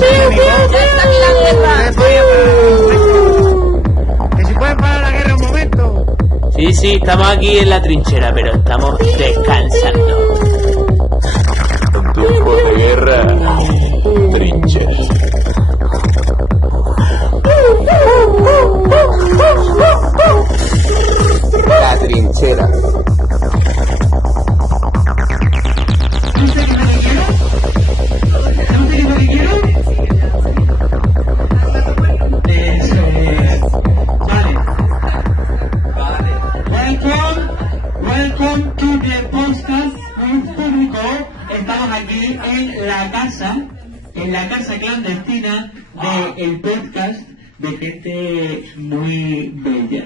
¡Ya está aquí la guerra! Que si pueden parar la guerra un momento. Sí, sí, estamos aquí en la trinchera, pero estamos descansando. En tiempos de guerra, trinchera. La trinchera. Welcome to the podcast with público. Estamos aquí en la casa clandestina del podcast de gente muy bella.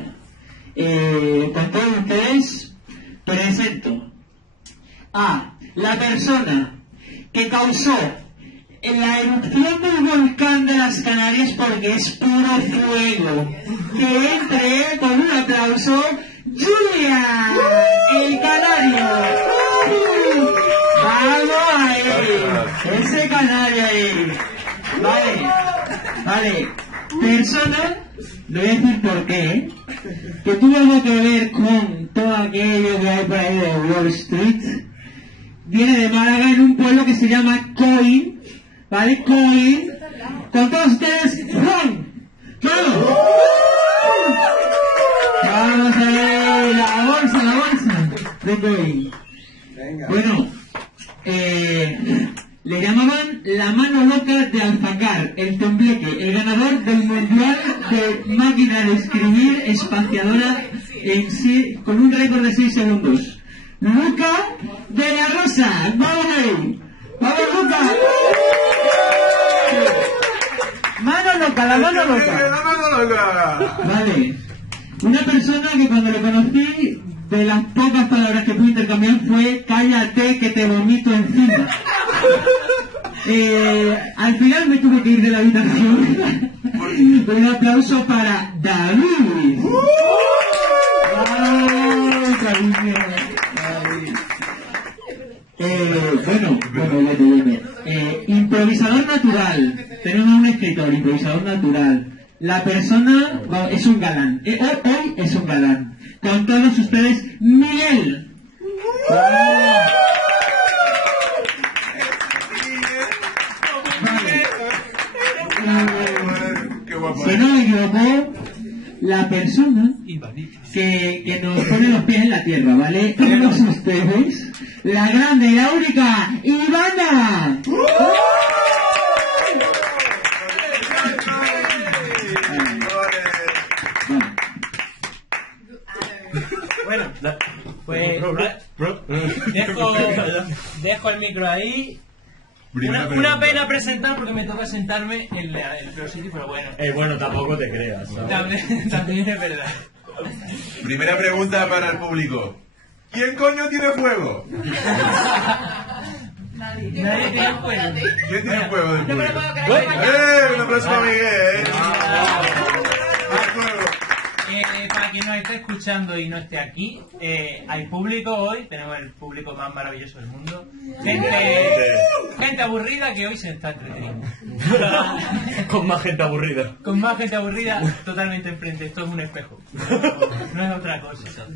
Con todos ustedes presento a la persona que causó la erupción del volcán de las Canarias porque es puro fuego. Que entre con un aplauso, Julián, el canario. Vamos ahí, ese canario ahí. Vale. Persona, le voy a decir por qué, que tuvo algo que ver con todo aquello que hay por ahí de Wall Street. Viene de Málaga, en un pueblo que se llama Coín, ¿vale? Coín. Con todos ustedes, Juan. Vamos a ver la bolsa de Coín. Bueno, le llamaban la mano loca de Alfacar, el tembleque, el ganador del mundial de máquina de escribir espaciadora en sí, con un récord de 6 segundos. Luca de la Rosa, vamos ahí. ¡Vamos, Luca! ¡Mano loca, la mano loca! Vale. Una persona que cuando le conocí, de las pocas palabras que pude intercambiar fue cállate que te vomito encima. Al final me tuve que ir de la habitación. Un aplauso para David. Bueno, improvisador natural. Tenemos un escritor, improvisador natural. La persona es un galán. Hoy es un galán. Con todos ustedes, Miguel. Si no me equivoco, la persona que nos pone los pies en la tierra, ¿vale? Todos ustedes, la grande y la única, Ivana. Bueno, pues dejo el micro ahí. Una pena presentar porque me toca sentarme en el peor sitio, pero bueno. Bueno, tampoco te creas, ¿no? También es verdad. Primera pregunta para el público. ¿Quién coño tiene fuego? Nadie tiene fuego. ¿Quién tiene fuego del No me público? lo puedo creer. Un aplauso para Miguel. Para quien nos esté escuchando y no esté aquí, hay público hoy, tenemos el público más maravilloso del mundo. Gente aburrida que hoy se está entreteniendo. Con más gente aburrida. Con más gente aburrida totalmente enfrente. Esto es un espejo. No es otra cosa.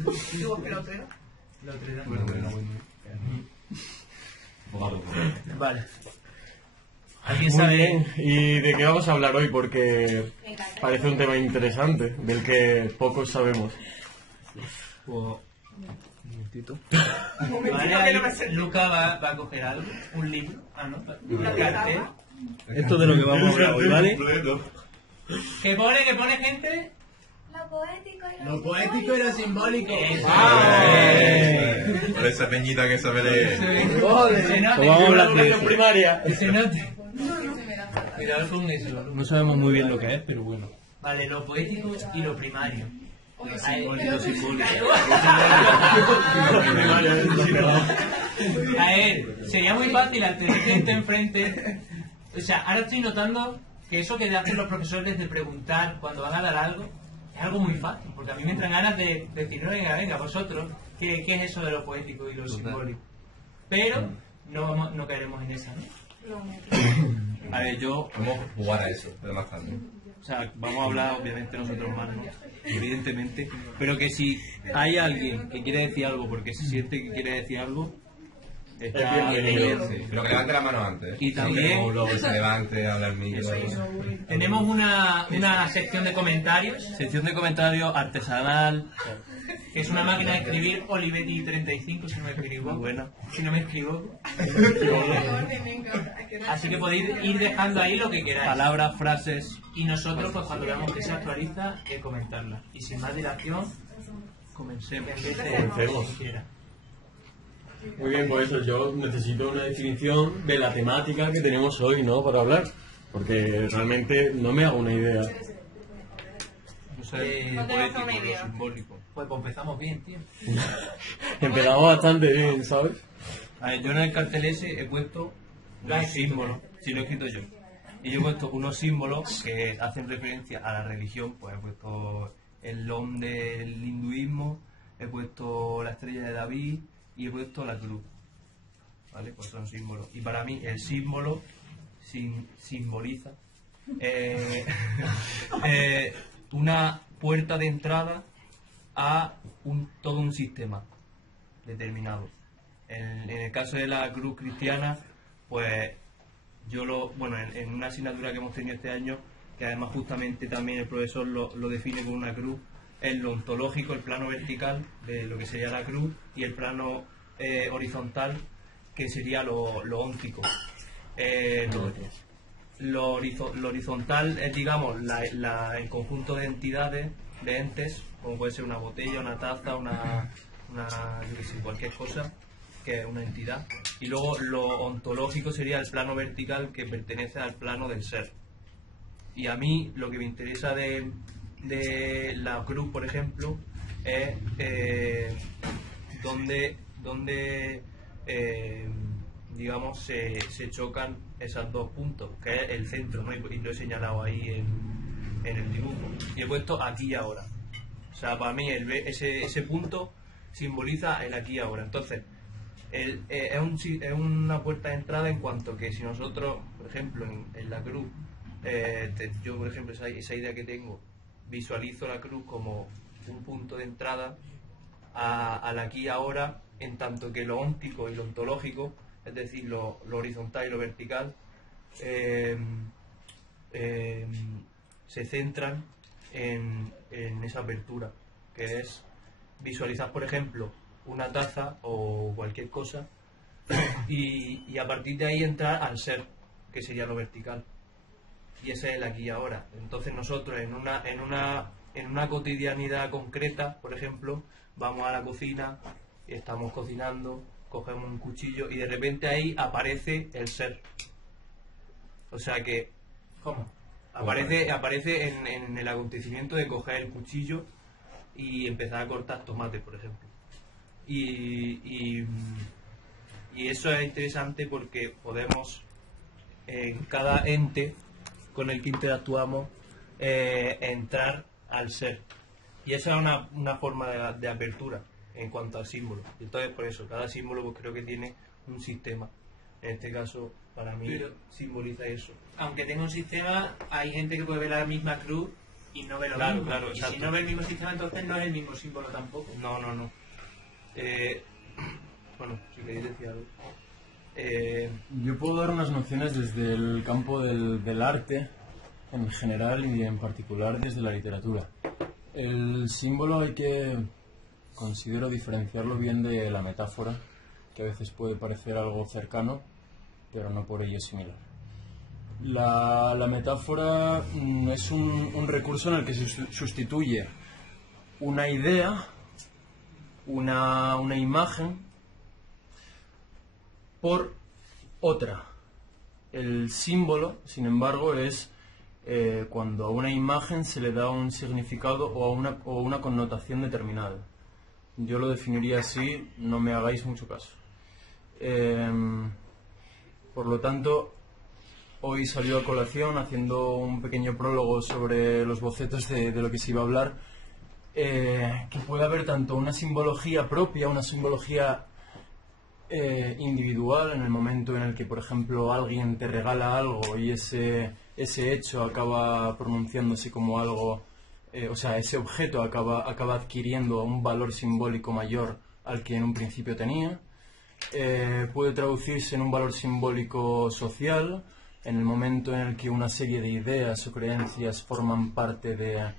Vale. ¿Alguien Muy sabe? bien. ¿Y de qué vamos a hablar hoy? Porque parece un tema interesante, del que pocos sabemos. Un momentito. Vale, ahí Luca va a coger algo, un libro, un cartel. Esto de lo que vamos a hablar hoy, ¿vale? ¿Qué pone gente? Lo poético y lo simbólico. Por esa peñita que sabe leer. Vamos a hablar de eso. Primaria. Se note. Cuidado con eso. No sabemos muy bien lo que es, pero bueno. Vale, lo poético y lo primario. Lo simbólico. A ver, sería muy fácil al tener gente enfrente. O sea, ahora estoy notando que eso que hacen los profesores de preguntar cuando van a dar algo es algo muy fácil, porque a mí me entran ganas de decir, no, venga, vosotros, ¿qué es eso de lo poético y lo simbólico? Pero no caeremos en esa, ¿no? A ver, yo... Vamos a jugar a eso, pero más tarde. O sea, vamos a hablar obviamente nosotros más, ¿no? Evidentemente, pero que si hay alguien que quiere decir algo porque se siente que quiere decir algo, está bienvenido. Sí, pero que levante la mano antes. Y también- Luego que se levante, habla el micro. Tenemos una sección de comentarios, sección de comentarios artesanal, que es una máquina de escribir Olivetti 35, si no me equivoco. muy buena. Si no me equivoco. Así que podéis ir dejando ahí lo que queráis. Palabras, frases. Y nosotros, pues cuando veamos que se actualiza, comentarla. Y sin más dilación, Comencemos. Comencemos. Muy bien, pues eso, yo necesito una definición de la temática que tenemos hoy, ¿no? Para hablar. Porque realmente no me hago una idea. No sé, poético, lo simbólico. Pues empezamos bien, tío. Empezamos bastante bien, ¿sabes? A ver, yo en el cartel ese he puesto unos símbolos, si lo he escrito yo. Y yo he puesto unos símbolos que hacen referencia a la religión, pues he puesto el león del hinduismo, he puesto la estrella de David y he puesto la cruz. ¿Vale? Pues son símbolos. Y para mí el símbolo simboliza una puerta de entrada a todo un sistema determinado. En el caso de la cruz cristiana, pues en una asignatura que hemos tenido este año, que además justamente también el profesor lo define con una cruz, es lo ontológico, el plano vertical de lo que sería la cruz, y el plano horizontal, que sería lo óntico. Lo horizontal es, digamos, el conjunto de entidades, de entes, como puede ser una botella, una taza, yo qué sé, cualquier cosa, que es una entidad. Y luego lo ontológico sería el plano vertical, que pertenece al plano del ser. Y a mí lo que me interesa de la cruz, por ejemplo, es donde digamos, se chocan esos dos puntos, que es el centro, ¿no? Y lo he señalado ahí en el dibujo. Y he puesto aquí y ahora. O sea, para mí ese punto simboliza el aquí y ahora. Entonces, es una puerta de entrada en cuanto que si nosotros, por ejemplo, en la cruz, yo, por ejemplo, esa idea que tengo, visualizo la cruz como un punto de entrada al aquí y ahora, en tanto que lo óntico y lo ontológico, es decir, lo horizontal y lo vertical, se centran en esa apertura, que es visualizar, por ejemplo, una taza o cualquier cosa y a partir de ahí entrar al ser, que sería lo vertical, y ese es el aquí y ahora. Entonces nosotros en una cotidianidad concreta, por ejemplo, vamos a la cocina, estamos cocinando, cogemos un cuchillo y de repente ahí aparece el ser. O sea que ¿Cómo? aparece en el acontecimiento de coger el cuchillo y empezar a cortar tomate, por ejemplo. Y eso es interesante porque podemos, en cada ente con el que interactuamos, entrar al ser. Y esa es una forma de apertura en cuanto al símbolo. Y entonces, por eso, cada símbolo pues creo que tiene un sistema. En este caso, para mí, Pero, simboliza eso. aunque tenga un sistema, hay gente que puede ver la misma cruz y no ve lo Claro, mismo. claro, y si exacto. no ve el mismo sistema, entonces no es el mismo símbolo tampoco. No. Bueno, si queréis decir algo. Yo puedo dar unas nociones desde el campo del arte en general y en particular desde la literatura. El símbolo hay que, considero, diferenciarlo bien de la metáfora, que a veces puede parecer algo cercano, pero no por ello similar. La metáfora es un recurso en el que se sustituye una idea, una imagen, por otra. El símbolo, sin embargo, es cuando a una imagen se le da un significado o una connotación determinada. Yo lo definiría así, no me hagáis mucho caso. Por lo tanto, hoy salió a colación haciendo un pequeño prólogo sobre los bocetos de lo que se iba a hablar, que puede haber tanto una simbología propia, una simbología individual, en el momento en el que, por ejemplo, alguien te regala algo y ese hecho acaba pronunciándose como algo, o sea, ese objeto acaba adquiriendo un valor simbólico mayor al que en un principio tenía. Puede traducirse en un valor simbólico social, en el momento en el que una serie de ideas o creencias forman parte de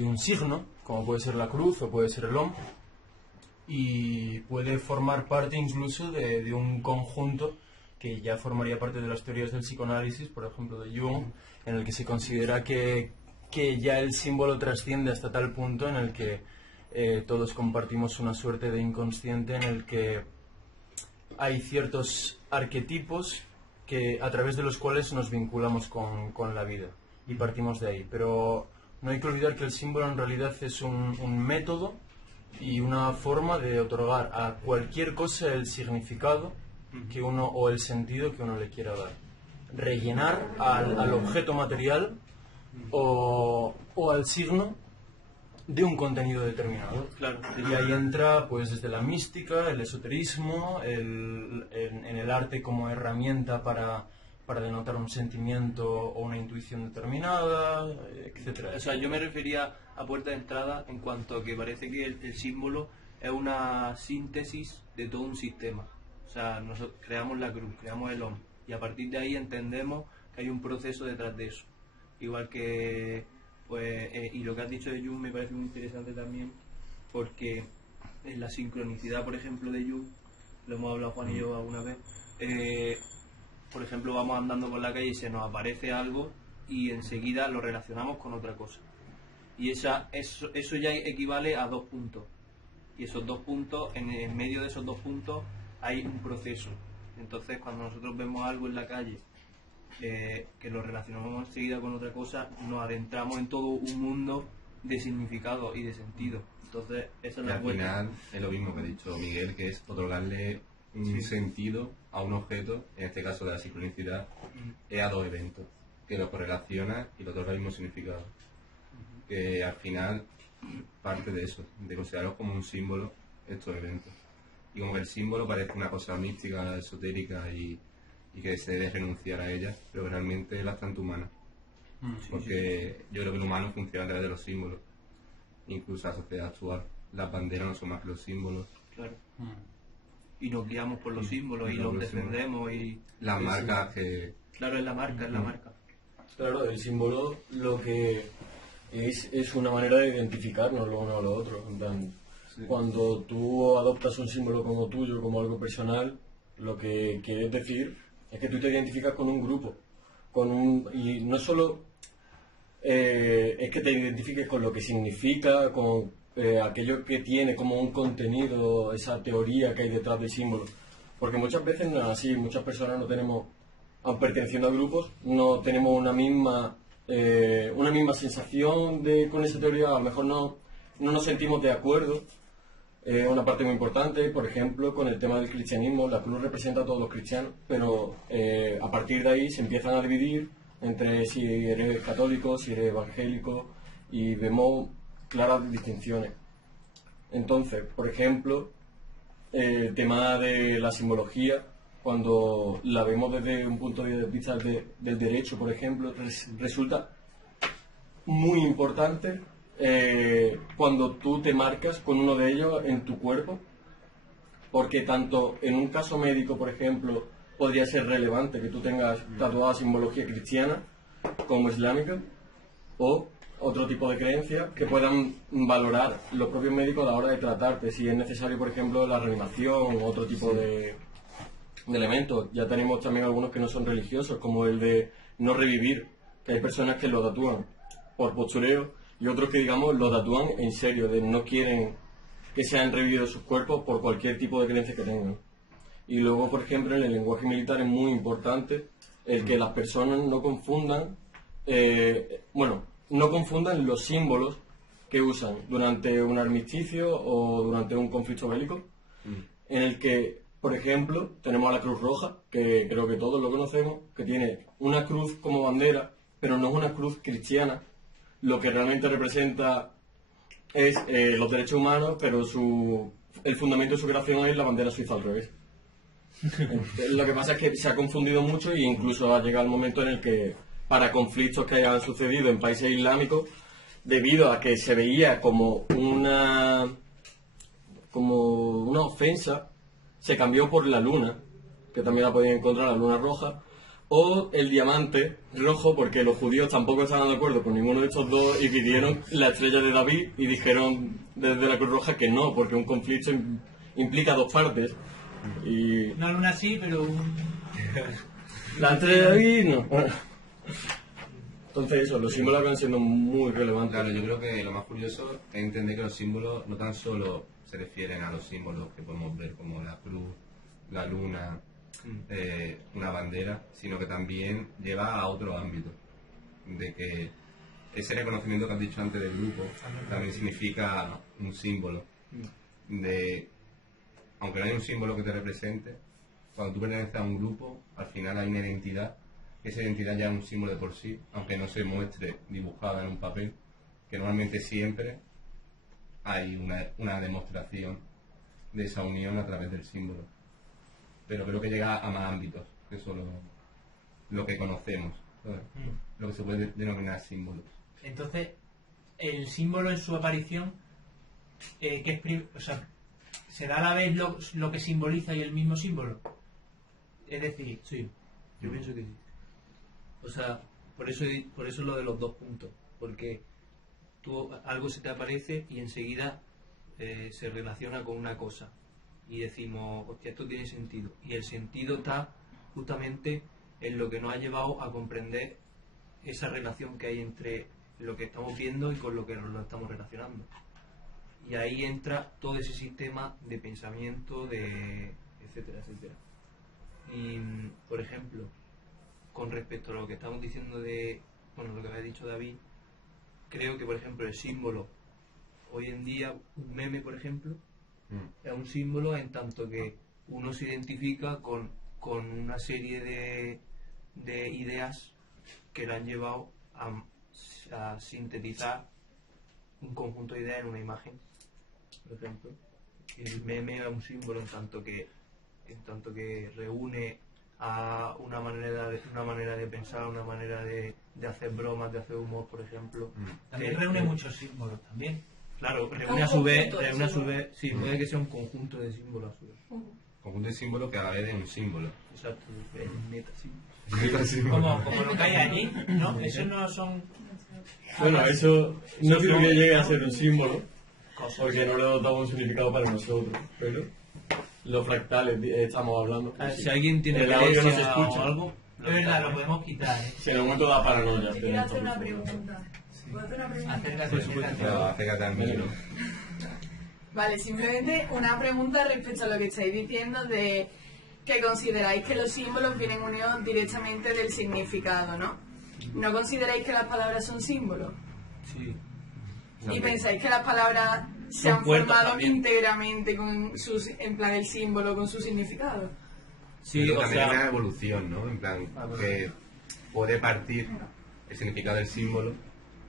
un signo, como puede ser la cruz o puede ser el OM, y puede formar parte incluso de un conjunto que ya formaría parte de las teorías del psicoanálisis, por ejemplo de Jung, en el que se considera que ya el símbolo trasciende hasta tal punto en el que todos compartimos una suerte de inconsciente en el que hay ciertos arquetipos a través de los cuales nos vinculamos con la vida y partimos de ahí. Pero no hay que olvidar que el símbolo en realidad es un método y una forma de otorgar a cualquier cosa el significado que uno o el sentido que uno le quiera dar. Rellenar al objeto material o al signo de un contenido determinado. Claro. Y ahí entra pues desde la mística, el esoterismo, en el arte como herramienta para denotar un sentimiento o una intuición determinada, etcétera. O sea, yo me refería a puerta de entrada en cuanto a que parece que el símbolo es una síntesis de todo un sistema. O sea, nosotros creamos la cruz, creamos el OM, y a partir de ahí entendemos que hay un proceso detrás de eso. Igual que, pues, y lo que has dicho de Jung me parece muy interesante también, porque en la sincronicidad, por ejemplo, de Jung, lo hemos hablado Juan y yo alguna vez, por ejemplo, vamos andando por la calle y se nos aparece algo y enseguida lo relacionamos con otra cosa. Y eso ya equivale a 2 puntos. Y esos 2 puntos, en medio de esos 2 puntos hay un proceso. Entonces, cuando nosotros vemos algo en la calle que lo relacionamos enseguida con otra cosa, nos adentramos en todo un mundo de significado y de sentido. Entonces, esa es la al final es lo mismo que ha dicho Miguel, que es otorgarle un sentido a un objeto, en este caso de la sincronicidad, es a 2 eventos, que lo correlaciona y le otorga el mismo significado. Que al final parte de eso, de considerarlos como un símbolo estos eventos. Y como que el símbolo parece una cosa mística, esotérica y que se debe renunciar a ella, pero realmente es bastante humana. Porque yo creo que el humano funciona a través de los símbolos, incluso la sociedad actual. Las banderas no son más que los símbolos. Claro. Y nos guiamos por los símbolos y los defendemos y... Las marcas que... Claro, es la marca, es la marca. Claro, el símbolo lo que es una manera de identificarnos lo uno a lo otro. En plan, cuando tú adoptas un símbolo como tuyo, como algo personal, lo que quieres decir es que tú te identificas con un grupo, y no solo es que te identifiques con lo que significa, con aquello que tiene como un contenido, esa teoría que hay detrás del símbolo, porque muchas veces no es así. Muchas personas no tenemos, aun perteneciendo a grupos, no tenemos una misma sensación con esa teoría. A lo mejor no nos sentimos de acuerdo. Una parte muy importante, por ejemplo, con el tema del cristianismo, la cruz representa a todos los cristianos, pero a partir de ahí se empiezan a dividir entre si eres católico, si eres evangélico, y vemos claras distinciones. Entonces, por ejemplo, el tema de la simbología, cuando la vemos desde un punto de vista del derecho, por ejemplo, resulta muy importante cuando tú te marcas con uno de ellos en tu cuerpo, porque tanto en un caso médico, por ejemplo, podría ser relevante que tú tengas tatuada simbología cristiana como islámica, o otro tipo de creencias que puedan valorar los propios médicos a la hora de tratarte, si es necesario, por ejemplo, la reanimación o otro tipo de elementos. Ya tenemos también algunos que no son religiosos, como el de no revivir, que hay personas que lo tatúan por postureo, y otros que, digamos, lo tatúan en serio, de no quieren que sean revividos sus cuerpos por cualquier tipo de creencia que tengan. Y luego, por ejemplo, en el lenguaje militar es muy importante el que las personas no confundan, no confundan los símbolos que usan durante un armisticio o durante un conflicto bélico, en el que, por ejemplo, tenemos a la Cruz Roja, que creo que todos lo conocemos, que tiene una cruz como bandera, pero no es una cruz cristiana. Lo que realmente representa es los derechos humanos, pero su el fundamento de su creación es la bandera suiza al revés. Lo que pasa es que se ha confundido mucho e incluso ha llegado el momento en el que, para conflictos que han sucedido en países islámicos, debido a que se veía como una ofensa, se cambió por la luna, que también la podían encontrar, la luna roja, o el diamante rojo, porque los judíos tampoco estaban de acuerdo con ninguno de estos dos y pidieron la estrella de David y dijeron desde la Cruz Roja que no, porque un conflicto implica dos partes. Y Una luna sí, pero la estrella de David no. Entonces eso, los símbolos van siendo muy relevantes. Claro, yo creo que lo más curioso es entender que los símbolos no tan solo se refieren a los símbolos que podemos ver como la cruz, la luna, una bandera, sino que también lleva a otro ámbito, de que ese reconocimiento que has dicho antes del grupo también significa un símbolo, de aunque no hay un símbolo que te represente, cuando tú perteneces a un grupo, al final hay una identidad, esa identidad ya es un símbolo de por sí, aunque no se muestre dibujada en un papel, que normalmente siempre hay una demostración de esa unión a través del símbolo. Pero creo que llega a más ámbitos que solo lo que conocemos, ¿sabes? Lo que se puede denominar símbolos. entonces el símbolo en su aparición, ¿será a la vez lo que simboliza y el mismo símbolo? Es decir, Sí, yo pienso que sí. O sea, por eso lo de los 2 puntos, porque algo se te aparece y enseguida se relaciona con una cosa y decimos, hostia, esto tiene sentido, y el sentido está justamente en lo que nos ha llevado a comprender esa relación que hay entre lo que estamos viendo y con lo que nos lo estamos relacionando, y ahí entra todo ese sistema de pensamiento, de etcétera, etcétera. Y por ejemplo, con respecto a lo que estamos diciendo lo que había dicho David, creo que por ejemplo el símbolo hoy en día, un meme por ejemplo, es un símbolo en tanto que uno se identifica con una serie de ideas que le han llevado a sintetizar un conjunto de ideas en una imagen, por ejemplo. El meme es un símbolo en tanto que reúne a una manera de pensar, una manera de hacer bromas, de hacer humor, por ejemplo. también reúne muchos símbolos también. Claro, reúne a su vez, sí, puede que sea un conjunto de símbolos a su vez. Conjunto de símbolos que a la vez es un símbolo. Exacto, es meta símbolo. Como lo que hay allí, ¿no? Eso no son Bueno, eso no creo que llegue a ser un símbolo, cosas. porque no le damos un significado para nosotros, pero los fractales estamos hablando. Si alguien tiene el audio no se iglesia escucha. o algo, Es verdad, lo podemos quitar, ¿eh? Si en el momento da paranoia. Te quiero hacer una pregunta. ¿Puedo hacer una pregunta? Acércate, Pero acércate al micro. Vale, simplemente una pregunta respecto a lo que estáis diciendo de que consideráis que los símbolos vienen unidos directamente del significado, ¿no? ¿No consideráis que las palabras son símbolos? sí. ¿Y pensáis que las palabras se Son han puertas formado también. íntegramente con en plan el símbolo, con su significado? Sí, Pero o también hay una sea, evolución, ¿no? En plan, que puede partir el significado del símbolo,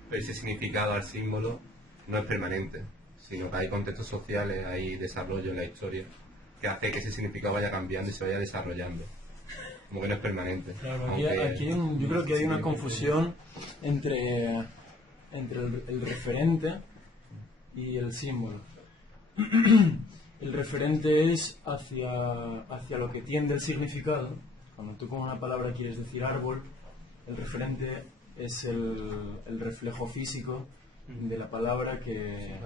pero ese significado al símbolo no es permanente, sino que hay contextos sociales, hay desarrollo en la historia que hace que ese significado vaya cambiando y se vaya desarrollando. Como que no es permanente. Claro, Aunque- aquí yo creo que hay una confusión entre el referente y el símbolo. El referente es hacia lo que tiende el significado. Cuando tú con una palabra quieres decir árbol, el referente es el reflejo físico de la palabra que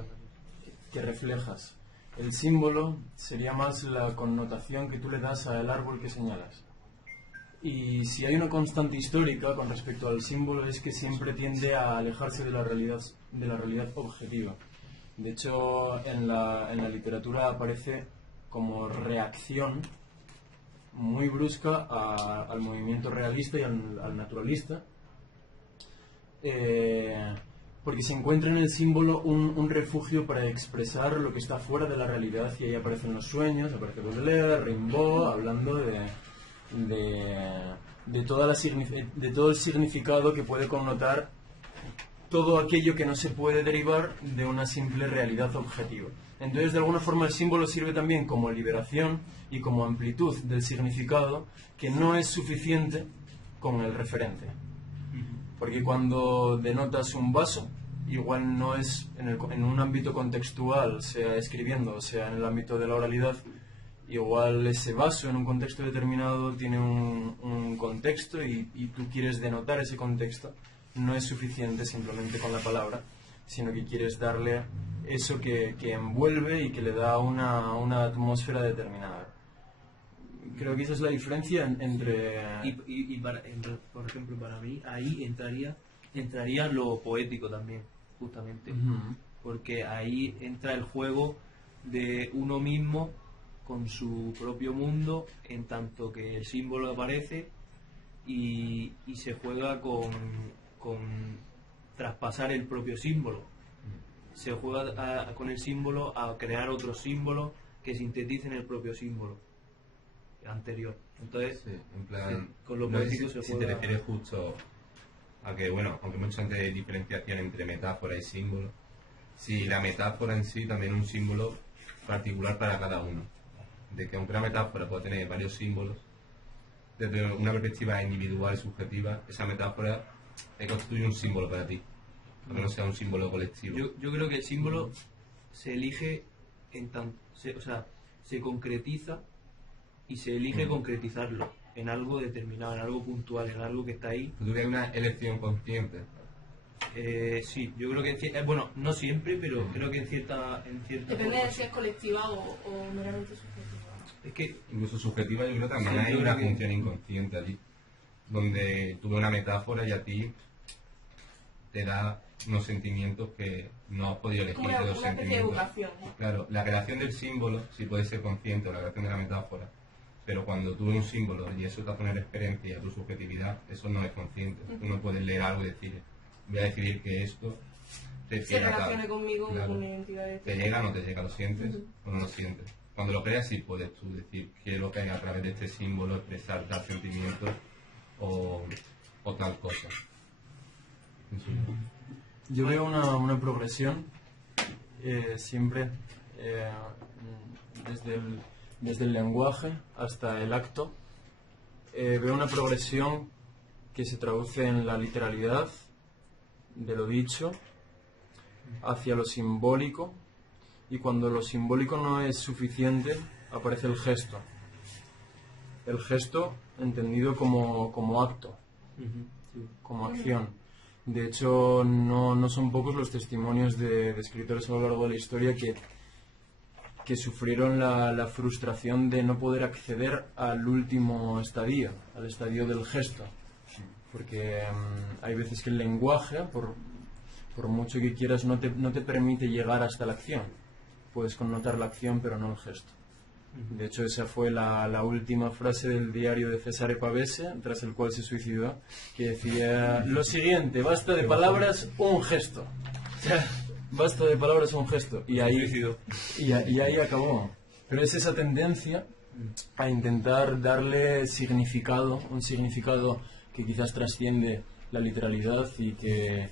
reflejas. El símbolo sería más la connotación que tú le das al árbol que señalas. Y si hay una constante histórica con respecto al símbolo es que siempre tiende a alejarse de la realidad objetiva. De hecho, en la literatura aparece como reacción muy brusca al movimiento realista y al naturalista, porque se encuentra en el símbolo un refugio para expresar lo que está fuera de la realidad, y ahí aparecen los sueños, aparece Baudelaire, Rimbaud, hablando de todo el significado que puede connotar todo aquello que no se puede derivar de una simple realidad objetiva. Entonces, de alguna forma, el símbolo sirve también como liberación y como amplitud del significado, que no es suficiente con el referente. Porque cuando denotas un vaso, igual no es en un ámbito contextual, sea escribiendo, sea en el ámbito de la oralidad, igual ese vaso en un contexto determinado tiene un contexto y tú quieres denotar ese contexto. No es suficiente simplemente con la palabra, sino que quieres darle eso que envuelve y que le da una atmósfera determinada. Creo que esa es la diferencia entre... Por ejemplo, para mí, ahí entraría lo poético también, justamente. Porque ahí entra el juego de uno mismo con su propio mundo, en tanto que el símbolo aparece y se juega con traspasar el propio símbolo. Se juega con el símbolo a crear otros símbolos que sinteticen el propio símbolo anterior. Entonces, sí, en plan, con lo no sé poético se si juega... te refieres justo a que, bueno, aunque mucha gente hay diferenciación entre metáfora y símbolo, si la metáfora en sí también es un símbolo particular para cada uno, de que aunque una metáfora pueda tener varios símbolos, desde una perspectiva individual y subjetiva, esa metáfora constituye un símbolo para ti, aunque no sea un símbolo colectivo. Yo creo que el símbolo se elige se concretiza y se elige concretizarlo en algo determinado, en algo puntual, en algo que está ahí. ¿Tú crees una elección consciente? Sí, yo creo que bueno, no siempre, pero creo que en cierta Depende forma, de si es colectiva o meramente subjetiva. es que Incluso subjetiva, yo creo que también Sí, hay yo una creo que- función inconsciente allí, donde tú ves una metáfora y a ti te da unos sentimientos que no has podido elegir Como de una los especie de sentimientos. educación, ¿no? Claro, la creación del símbolo sí puede ser consciente, o la creación de la metáfora, pero cuando tú ves un símbolo y eso te hace una experiencia y a tu subjetividad, eso no es consciente. Tú no puedes leer algo y decir, voy a decidir que esto te Se relacione conmigo Claro. con mi identidad. ¿Te llega o no te llega? ¿Lo sientes o no lo sientes? Cuando lo creas sí puedes tú decir, quiero que a través de este símbolo expresar tal sentimiento o tal cosa. Yo veo una progresión siempre desde el lenguaje hasta el acto. Veo una progresión que se traduce en la literalidad de lo dicho hacia lo simbólico, y cuando lo simbólico no es suficiente aparece el gesto. El gesto entendido como acto, como acción. De hecho, no son pocos los testimonios de escritores a lo largo de la historia que sufrieron la frustración de no poder acceder al último estadio, al estadio del gesto. Porque hay veces que el lenguaje, por mucho que quieras, no te permite llegar hasta la acción. Puedes connotar la acción, pero no el gesto. De hecho, esa fue la última frase del diario de Cesare Pavese, tras el cual se suicidó, que decía lo siguiente: basta de palabras, un gesto. Basta de palabras, un gesto. Y ahí acabó. Pero es esa tendencia a intentar darle significado, un significado que quizás trasciende la literalidad y que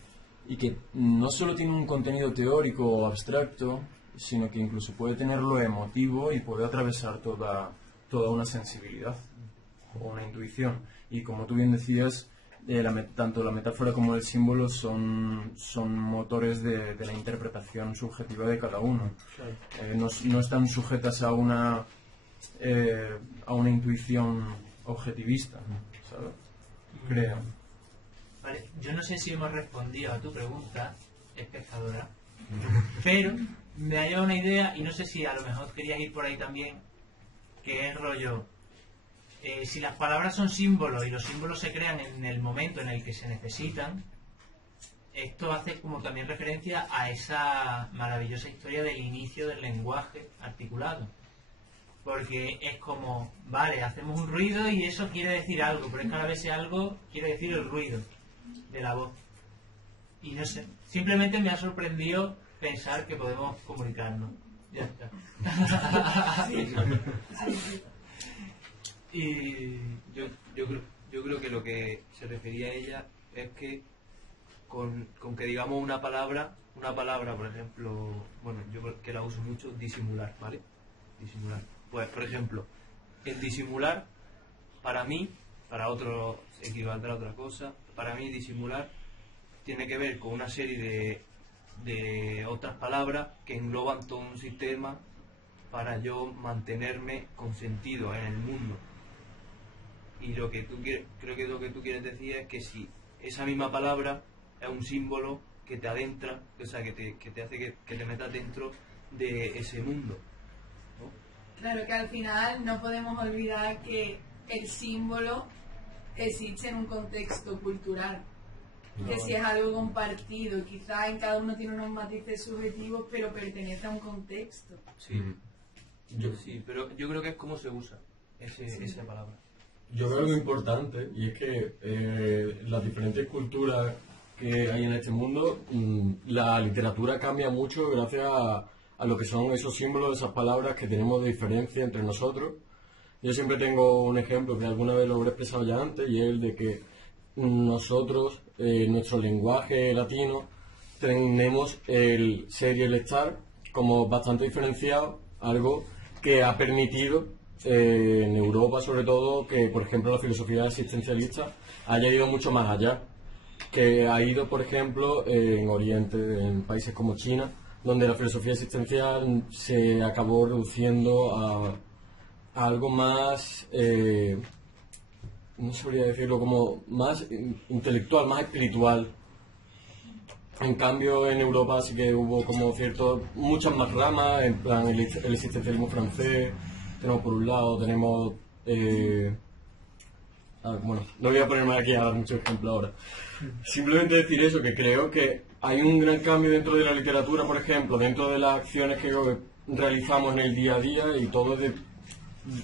no solo tiene un contenido teórico o abstracto, sino que incluso puede tenerlo emotivo y puede atravesar toda una sensibilidad o una intuición. Y como tú bien decías, tanto la metáfora como el símbolo son motores de la interpretación subjetiva de cada uno. No están sujetas a una intuición objetivista, ¿sabes? Creo. Vale, yo no sé si hemos respondido a tu pregunta, espectadora, pero me ha llevado una idea y no sé si a lo mejor querías ir por ahí también, que es rollo, si las palabras son símbolos y los símbolos se crean en el momento en el que se necesitan, esto hace como también referencia a esa maravillosa historia del inicio del lenguaje articulado. Porque es como, vale, hacemos un ruido y eso quiere decir algo, pero es que a la vez ese algo quiere decir el ruido de la voz. Y no sé, simplemente me ha sorprendido pensar que podemos comunicarnos. Ya está. Y yo creo que lo que se refería a ella es que con que digamos una palabra, por ejemplo, bueno, yo que la uso mucho, disimular, ¿vale? Disimular. Pues, por ejemplo, el disimular, para mí, para otro equivaldrá a otra cosa, para mí disimular tiene que ver con una serie de otras palabras que engloban todo un sistema para yo mantenerme con sentido en el mundo. Y lo que creo que lo que tú quieres decir es que si esa misma palabra es un símbolo que te adentra, o sea, que te hace que te metas dentro de ese mundo, ¿no? Claro que al final no podemos olvidar que el símbolo existe en un contexto cultural, que si es algo compartido, quizás en cada uno tiene unos matices subjetivos, pero pertenece a un contexto. Sí, sí, pero yo creo que es cómo se usa esa palabra. Yo veo algo importante, y es que las diferentes culturas que hay en este mundo, la literatura cambia mucho gracias a lo que son esos símbolos, esas palabras que tenemos de diferencia entre nosotros. Yo siempre tengo un ejemplo que alguna vez lo habré expresado ya antes, y es el de que nosotros, nuestro lenguaje latino, tenemos el ser y el estar como bastante diferenciado, algo que ha permitido en Europa sobre todo que, por ejemplo, la filosofía existencialista haya ido mucho más allá, que ha ido, por ejemplo, en Oriente, en países como China, donde la filosofía existencial se acabó reduciendo a algo más, no sabría decirlo, como más intelectual, más espiritual. En cambio, en Europa sí que hubo como muchas más ramas, en plan el existencialismo francés. Tenemos por un lado, tenemos... bueno, no voy a ponerme aquí a dar muchos ejemplos ahora. Simplemente decir eso, que creo que hay un gran cambio dentro de la literatura, por ejemplo, dentro de las acciones que realizamos en el día a día, y todo es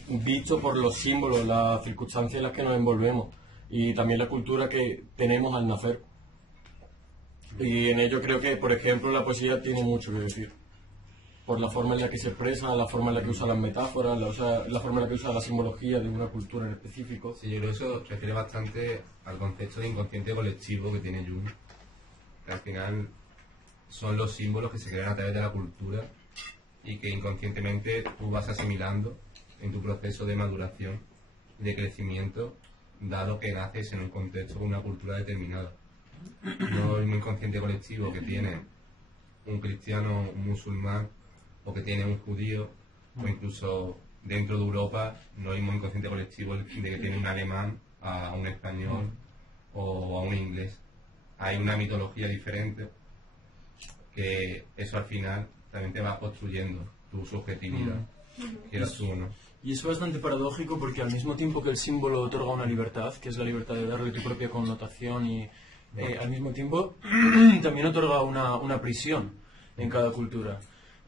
visto por los símbolos, las circunstancias en las que nos envolvemos, y también la cultura que tenemos al nacer. Y en ello creo que, por ejemplo, la poesía tiene mucho que decir, por la forma en la que se expresa, la forma en la que usa las metáforas, la forma en la que usa la simbología de una cultura en específico. Sí, yo creo que eso refiere bastante al concepto de inconsciente colectivo que tiene Jung, que al final son los símbolos que se crean a través de la cultura y que inconscientemente tú vas asimilando en tu proceso de maduración, de crecimiento, dado que naces en un contexto con una cultura determinada. No el inconsciente colectivo que tiene un cristiano, un musulmán, o que tiene un judío, o incluso dentro de Europa, no hay un inconsciente colectivo el de que tiene un alemán a un español o a un inglés. Hay una mitología diferente, que eso al final también te va construyendo tu subjetividad, quieras tú o no. Y es bastante paradójico porque al mismo tiempo que el símbolo otorga una libertad, que es la libertad de darle tu propia connotación, y al mismo tiempo también otorga una prisión en cada cultura.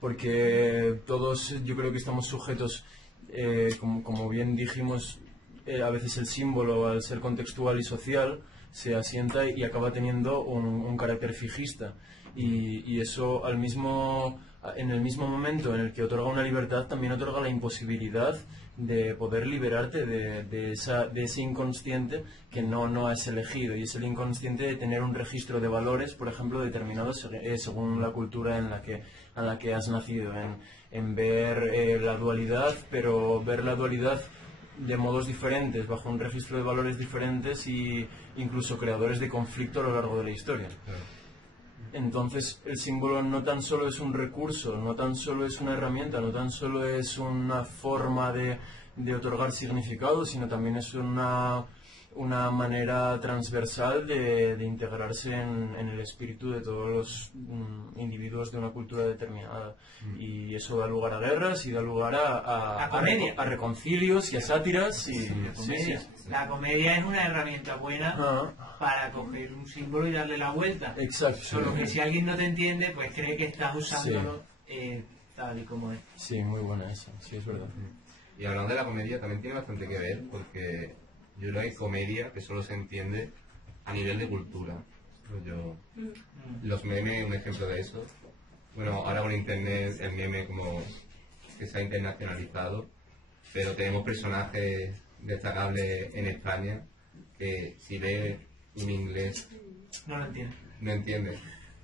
Porque todos, yo creo que estamos sujetos, como bien dijimos, a veces el símbolo, al ser contextual y social, se asienta y acaba teniendo un carácter fijista. Y eso en el mismo momento en el que otorga una libertad, también otorga la imposibilidad de poder liberarte de ese inconsciente que no has elegido, y es el inconsciente de tener un registro de valores, por ejemplo, determinados según la cultura en la que has nacido, en ver la dualidad, pero ver la dualidad de modos diferentes, bajo un registro de valores diferentes, y incluso creadores de conflicto a lo largo de la historia. Entonces el símbolo no tan solo es un recurso, no tan solo es una herramienta, no tan solo es una forma de otorgar significado, sino también es una manera transversal de integrarse en el espíritu de todos los individuos de una cultura determinada. Y eso da lugar a guerras y da lugar a reconcilios y a sátiras. La comedia es una herramienta buena para coger un símbolo y darle la vuelta. Exacto. Solo que si alguien no te entiende, pues cree que estás usándolo tal y como es. Sí, muy buena esa, sí, es verdad. Y hablando de la comedia, también tiene bastante que ver, porque yo creo que hay comedia que solo se entiende a nivel de cultura. Los memes, un ejemplo de eso. Bueno, ahora con internet el meme como que se ha internacionalizado, pero tenemos personajes destacables en España que si ves un inglés No lo entiendo. no entiende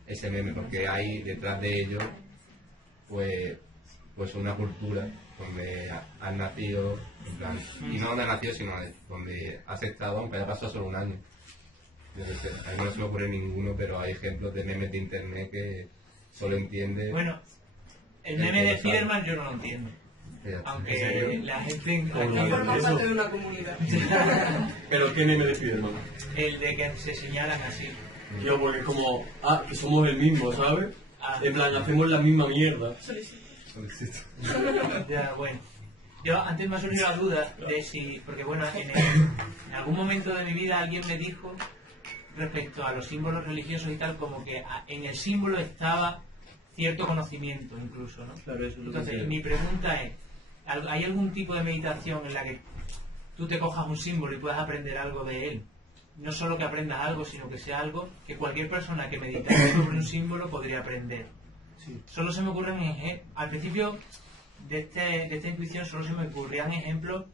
ese meme, porque hay detrás de ello pues una cultura donde has nacido, en plan, y no donde has nacido, sino donde has estado, aunque haya pasado solo un año. Yo qué sé, a mí no se me ocurre ninguno, pero hay ejemplos de memes de internet que solo entiende. Bueno, el meme de Spiderman yo no lo entiendo. Aunque la gente Forma parte de una comunidad. Pero ¿qué meme de Spiderman? el de que se señalan así. Yo, porque es como, que somos el mismo, ¿sabes? Ah. En plan, hacemos la misma mierda. Ya, bueno. Yo antes me ha surgido la duda de si, porque bueno, en algún momento de mi vida alguien me dijo respecto a los símbolos religiosos y tal, como que en el símbolo estaba cierto conocimiento incluso, ¿no? Claro, eso es lo que Entonces, creo. mi pregunta es, ¿hay algún tipo de meditación en la que tú te cojas un símbolo y puedas aprender algo de él? No solo que aprendas algo, sino que sea algo que cualquier persona que meditara sobre un símbolo podría aprender. Solo se me ocurren al principio de esta intuición solo se me ocurrían ejemplos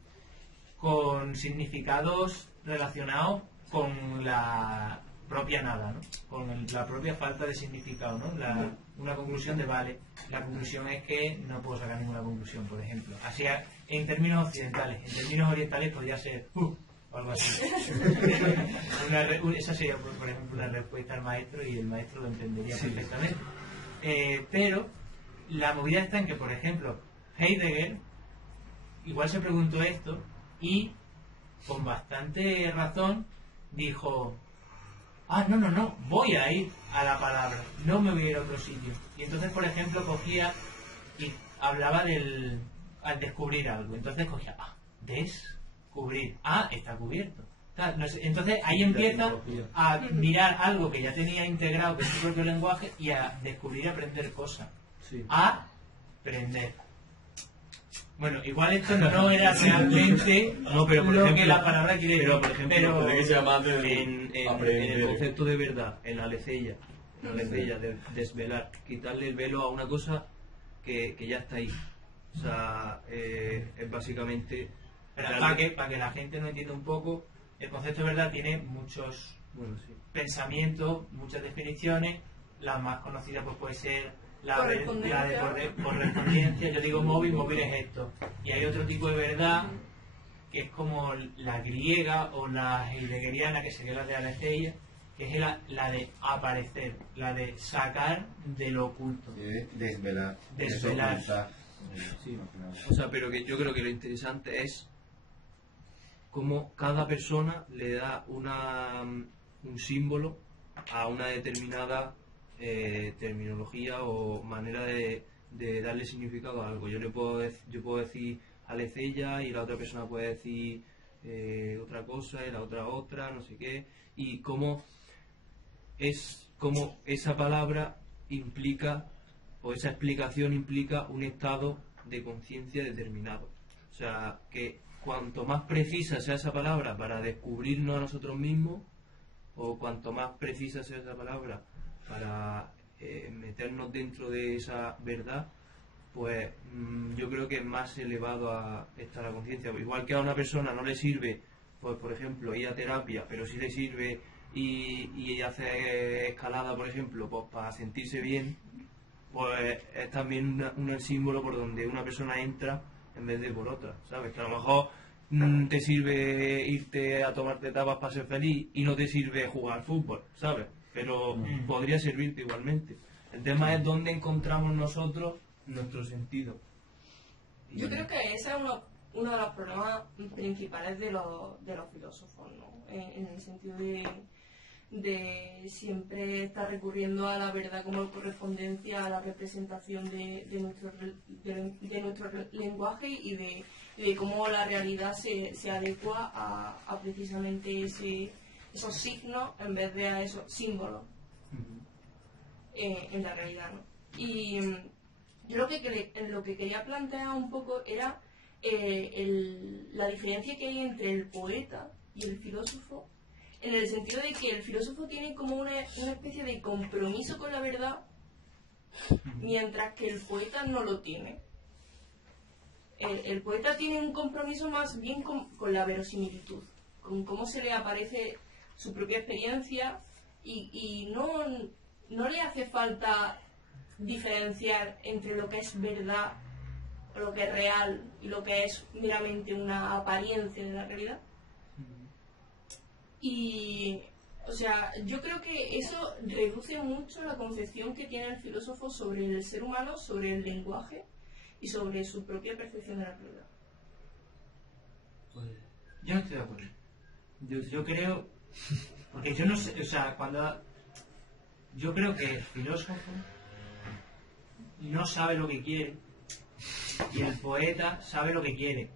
con significados relacionados con la propia nada, ¿no? Con la propia falta de significado, ¿no? Una conclusión de vale, la conclusión es que no puedo sacar ninguna conclusión, por ejemplo. Así en términos occidentales, en términos orientales podría ser o algo así. Esa sería, por ejemplo, una respuesta al maestro y el maestro lo entendería perfectamente. Pero la movida está en que, por ejemplo, Heidegger igual se preguntó esto y con bastante razón dijo: no, voy a ir a la palabra, no me voy a ir a otro sitio. Y entonces, por ejemplo, cogía y hablaba al descubrir algo. Entonces cogía, descubrir, está cubierto. Entonces ahí empieza a mirar algo que ya tenía integrado, que es su propio lenguaje, y a descubrir y aprender cosas. A aprender. Bueno, igual esto no era realmente No, pero por lo ejemplo, que la palabra quiere decir. pero por ejemplo, Tiene que ser más de en el aprender. concepto de verdad, en la aletheia, de desvelar, quitarle el velo a una cosa que ya está ahí. O sea, es básicamente... Para que la gente no entienda un poco, el concepto de verdad tiene muchos pensamientos, muchas definiciones. La más conocida pues puede ser la de correspondencia. Yo digo móvil es esto. Y hay otro tipo de verdad que es como la griega o la heideggeriana, que sería la de aletheia, que es la de aparecer, la de sacar de lo oculto. Desvelar. Sí. O sea, pero que yo creo que lo interesante es cómo cada persona le da un símbolo a una determinada terminología o manera de darle significado a algo. Yo puedo decir aletheia y la otra persona puede decir otra cosa y la otra, no sé qué, y cómo esa palabra implica, o esa explicación implica un estado de conciencia determinado. O sea, que cuanto más precisa sea esa palabra para descubrirnos a nosotros mismos, o cuanto más precisa sea esa palabra para meternos dentro de esa verdad, pues yo creo que es más elevado está la conciencia. Igual que a una persona no le sirve, pues por ejemplo, ir a terapia, pero sí le sirve y hacer escalada, por ejemplo, pues para sentirse bien, pues es también un símbolo por donde una persona entra en vez de por otra, ¿sabes? Que a lo mejor te sirve irte a tomarte tapas para ser feliz y no te sirve jugar al fútbol, ¿sabes? Pero podría servirte igualmente. El tema es dónde encontramos nosotros nuestro sentido. Yo creo que ese es uno de los problemas principales de los filósofos, ¿no? En el sentido de siempre estar recurriendo a la verdad como correspondencia a la representación de nuestro lenguaje y de cómo la realidad se adecua a precisamente esos signos en vez de a esos símbolos en la realidad, ¿no? Y yo lo que quería plantear un poco era la diferencia que hay entre el poeta y el filósofo, en el sentido de que el filósofo tiene como una especie de compromiso con la verdad, mientras que el poeta no lo tiene. El poeta tiene un compromiso más bien con la verosimilitud, con cómo se le aparece su propia experiencia y no le hace falta diferenciar entre lo que es verdad o lo que es real y lo que es meramente una apariencia de la realidad. Y, o sea, yo creo que eso reduce mucho la concepción que tiene el filósofo sobre el ser humano, sobre el lenguaje y sobre su propia percepción de la realidad. Pues, yo no estoy de acuerdo. Yo creo, porque yo no sé, o sea, yo creo que el filósofo no sabe lo que quiere y el poeta sabe lo que quiere,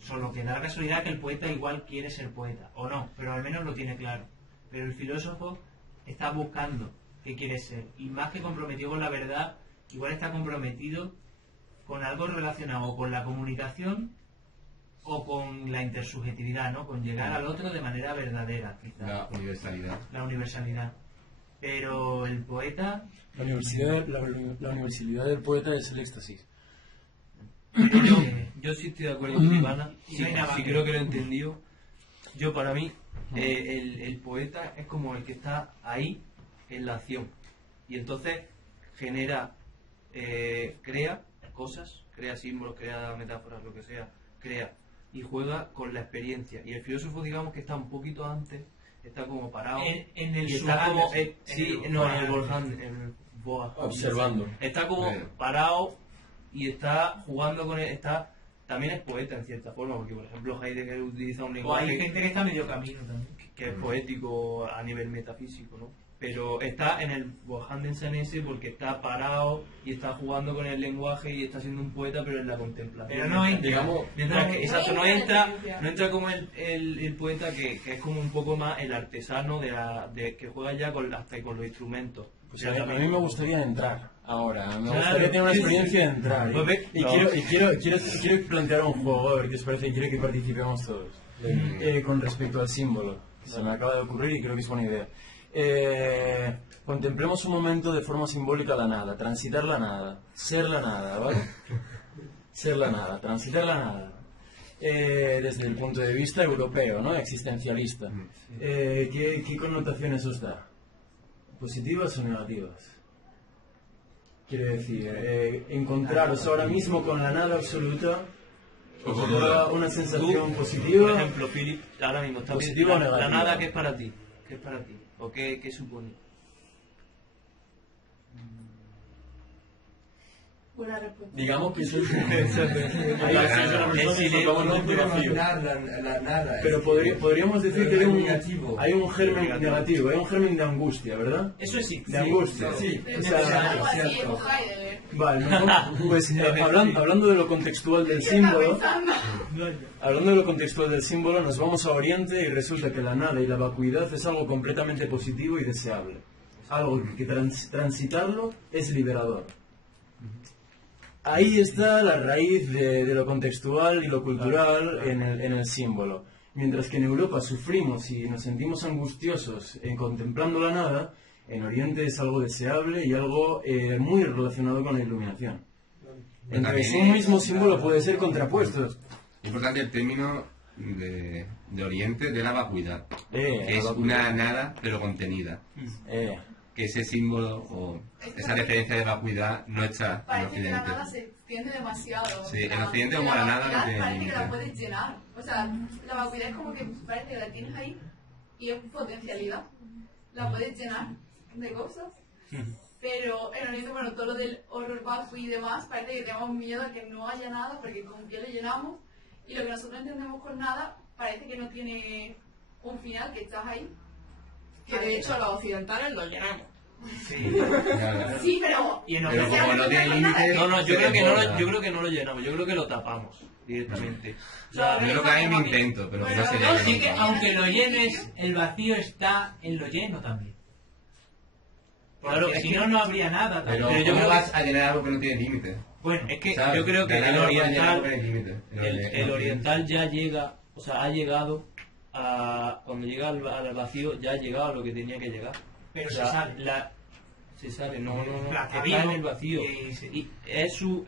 solo que da la casualidad que el poeta igual quiere ser poeta, o no, pero al menos lo tiene claro. Pero el filósofo está buscando qué quiere ser, y más que comprometido con la verdad, igual está comprometido con algo relacionado con la comunicación o con la intersubjetividad, ¿no? Con llegar al otro de manera verdadera, quizás. La universalidad. La universalidad. Pero el poeta... La universalidad del poeta es el éxtasis. Yo sí estoy de acuerdo con Ivana, sí creo que lo he entendido. Yo, para mí, el poeta es como el que está ahí en la acción, y entonces genera, crea cosas, crea símbolos, crea metáforas, lo que sea, crea y juega con la experiencia. Y el filósofo, digamos que está un poquito antes, está como parado en el y está como en el Boa, observando, está como parado y está jugando con él, también es poeta en cierta forma, porque por ejemplo Heidegger utiliza un lenguaje, o hay gente que está a medio camino también, que es poético a nivel metafísico, ¿no? Pero está en el Bohandensen ese porque está parado y está jugando con el lenguaje y está siendo un poeta, pero en la contemplación. Pero no entra, digamos, mientras que exacto, no entra como el poeta que es como un poco más el artesano de que juega ya hasta con los instrumentos. Pues a mí me gustaría entrar ahora, me gustaría tener una experiencia de entrar. Y quiero plantear un juego, a ver qué os parece, y quiero que participemos todos. Con respecto al símbolo, se me acaba de ocurrir y creo que es buena idea. Contemplemos un momento de forma simbólica la nada, transitar la nada, ser la nada, ¿vale? Ser la nada, transitar la nada. Desde el punto de vista europeo, ¿no? Existencialista. ¿Qué connotaciones os da? ¿Positivas o negativas? Quiere decir, encontraros ahora mismo con la nada absoluta, os da una sensación positiva. Por ejemplo, Philip, ahora mismo está positiva o negativa. La nada, ¿qué es para ti? ¿Qué es para ti? ¿O qué supone? Buena respuesta. Digamos que eso pero podríamos decir que hay un germen negativo, hay un germen de angustia, ¿verdad? Eso sí. De angustia, sí. O sea, vale, pues hablando de lo contextual del símbolo, nos vamos a Oriente y resulta que la nada y la vacuidad es algo completamente positivo y deseable. Algo que transitarlo es liberador. Ahí está la raíz de lo contextual y lo cultural en el símbolo. Mientras que en Europa sufrimos y nos sentimos angustiosos contemplando la nada, en Oriente es algo deseable y algo muy relacionado con la iluminación. Entonces, un mismo símbolo puede ser contrapuesto. Es importante el término de Oriente de la vacuidad, que es una nada pero contenida. Que ese símbolo o esa referencia de vacuidad no está en Occidente. Parece que la nada se extiende demasiado. Sí, en Occidente como la nada no tiene parece límite. que la puedes llenar. O sea, la vacuidad es como que parece que la tienes ahí y es potencialidad. La puedes llenar de cosas. Pero en Oriente, bueno, todo lo del horror vacuo y demás, parece que tenemos miedo a que no haya nada porque con qué le llenamos. Y lo que nosotros entendemos con nada parece que no tiene un final, que estás ahí. Que de hecho los occidentales lo llenamos. Sí, pero... Y en Pero como no tiene límite... Yo creo que no lo llenamos, yo creo que lo tapamos directamente. O sea, yo creo que hay un intento, pero no sería... No, sí que aunque lo llenes, el vacío está en lo lleno también. Porque claro, si no habría nada. Pero yo creo que vas a llenar algo que no tiene límite. Bueno, es que ¿sabes? yo creo que el oriental oriental ya llega, o sea, ha llegado a... Cuando llega al vacío, ya ha llegado a lo que tenía que llegar. Pero o sea, se sale, no, está en el vacío. Y es su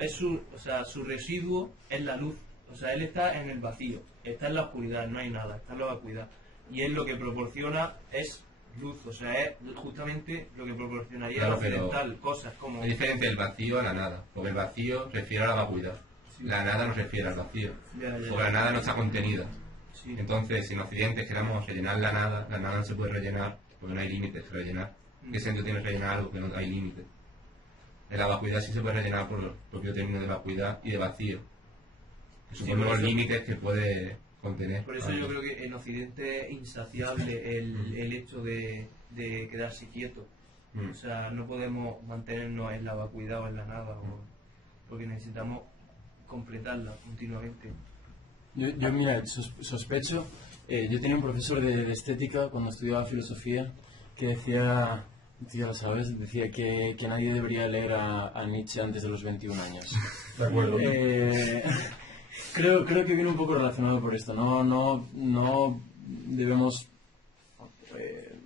residuo es la luz. O sea, él está en el vacío, está en la oscuridad, no hay nada, está en la vacuidad. y él lo que proporciona es luz, o sea, es justamente lo que proporcionaría Claro, el occidental, cosas como... La diferencia del vacío a la nada, porque el vacío refiere a la vacuidad, la nada no refiere al vacío, porque la nada no está contenida. Sí. Entonces, si en Occidente queramos rellenar la nada no se puede rellenar, porque no hay límites que rellenar. ¿Qué sentido tiene rellenar algo que no hay límites? En la vacuidad sí se puede rellenar por el propio término de vacuidad y de vacío, que supone los límites que puede contener. Por eso yo creo que en Occidente es insaciable el hecho de quedarse quieto. O sea, no podemos mantenernos en la vacuidad o en la nada, porque necesitamos completarla continuamente. Yo mira, sospecho, yo tenía un profesor de estética cuando estudiaba filosofía que decía, ya lo sabes, decía que nadie debería leer a Nietzsche antes de los 21 años. De acuerdo. Creo que viene un poco relacionado por esto. No debemos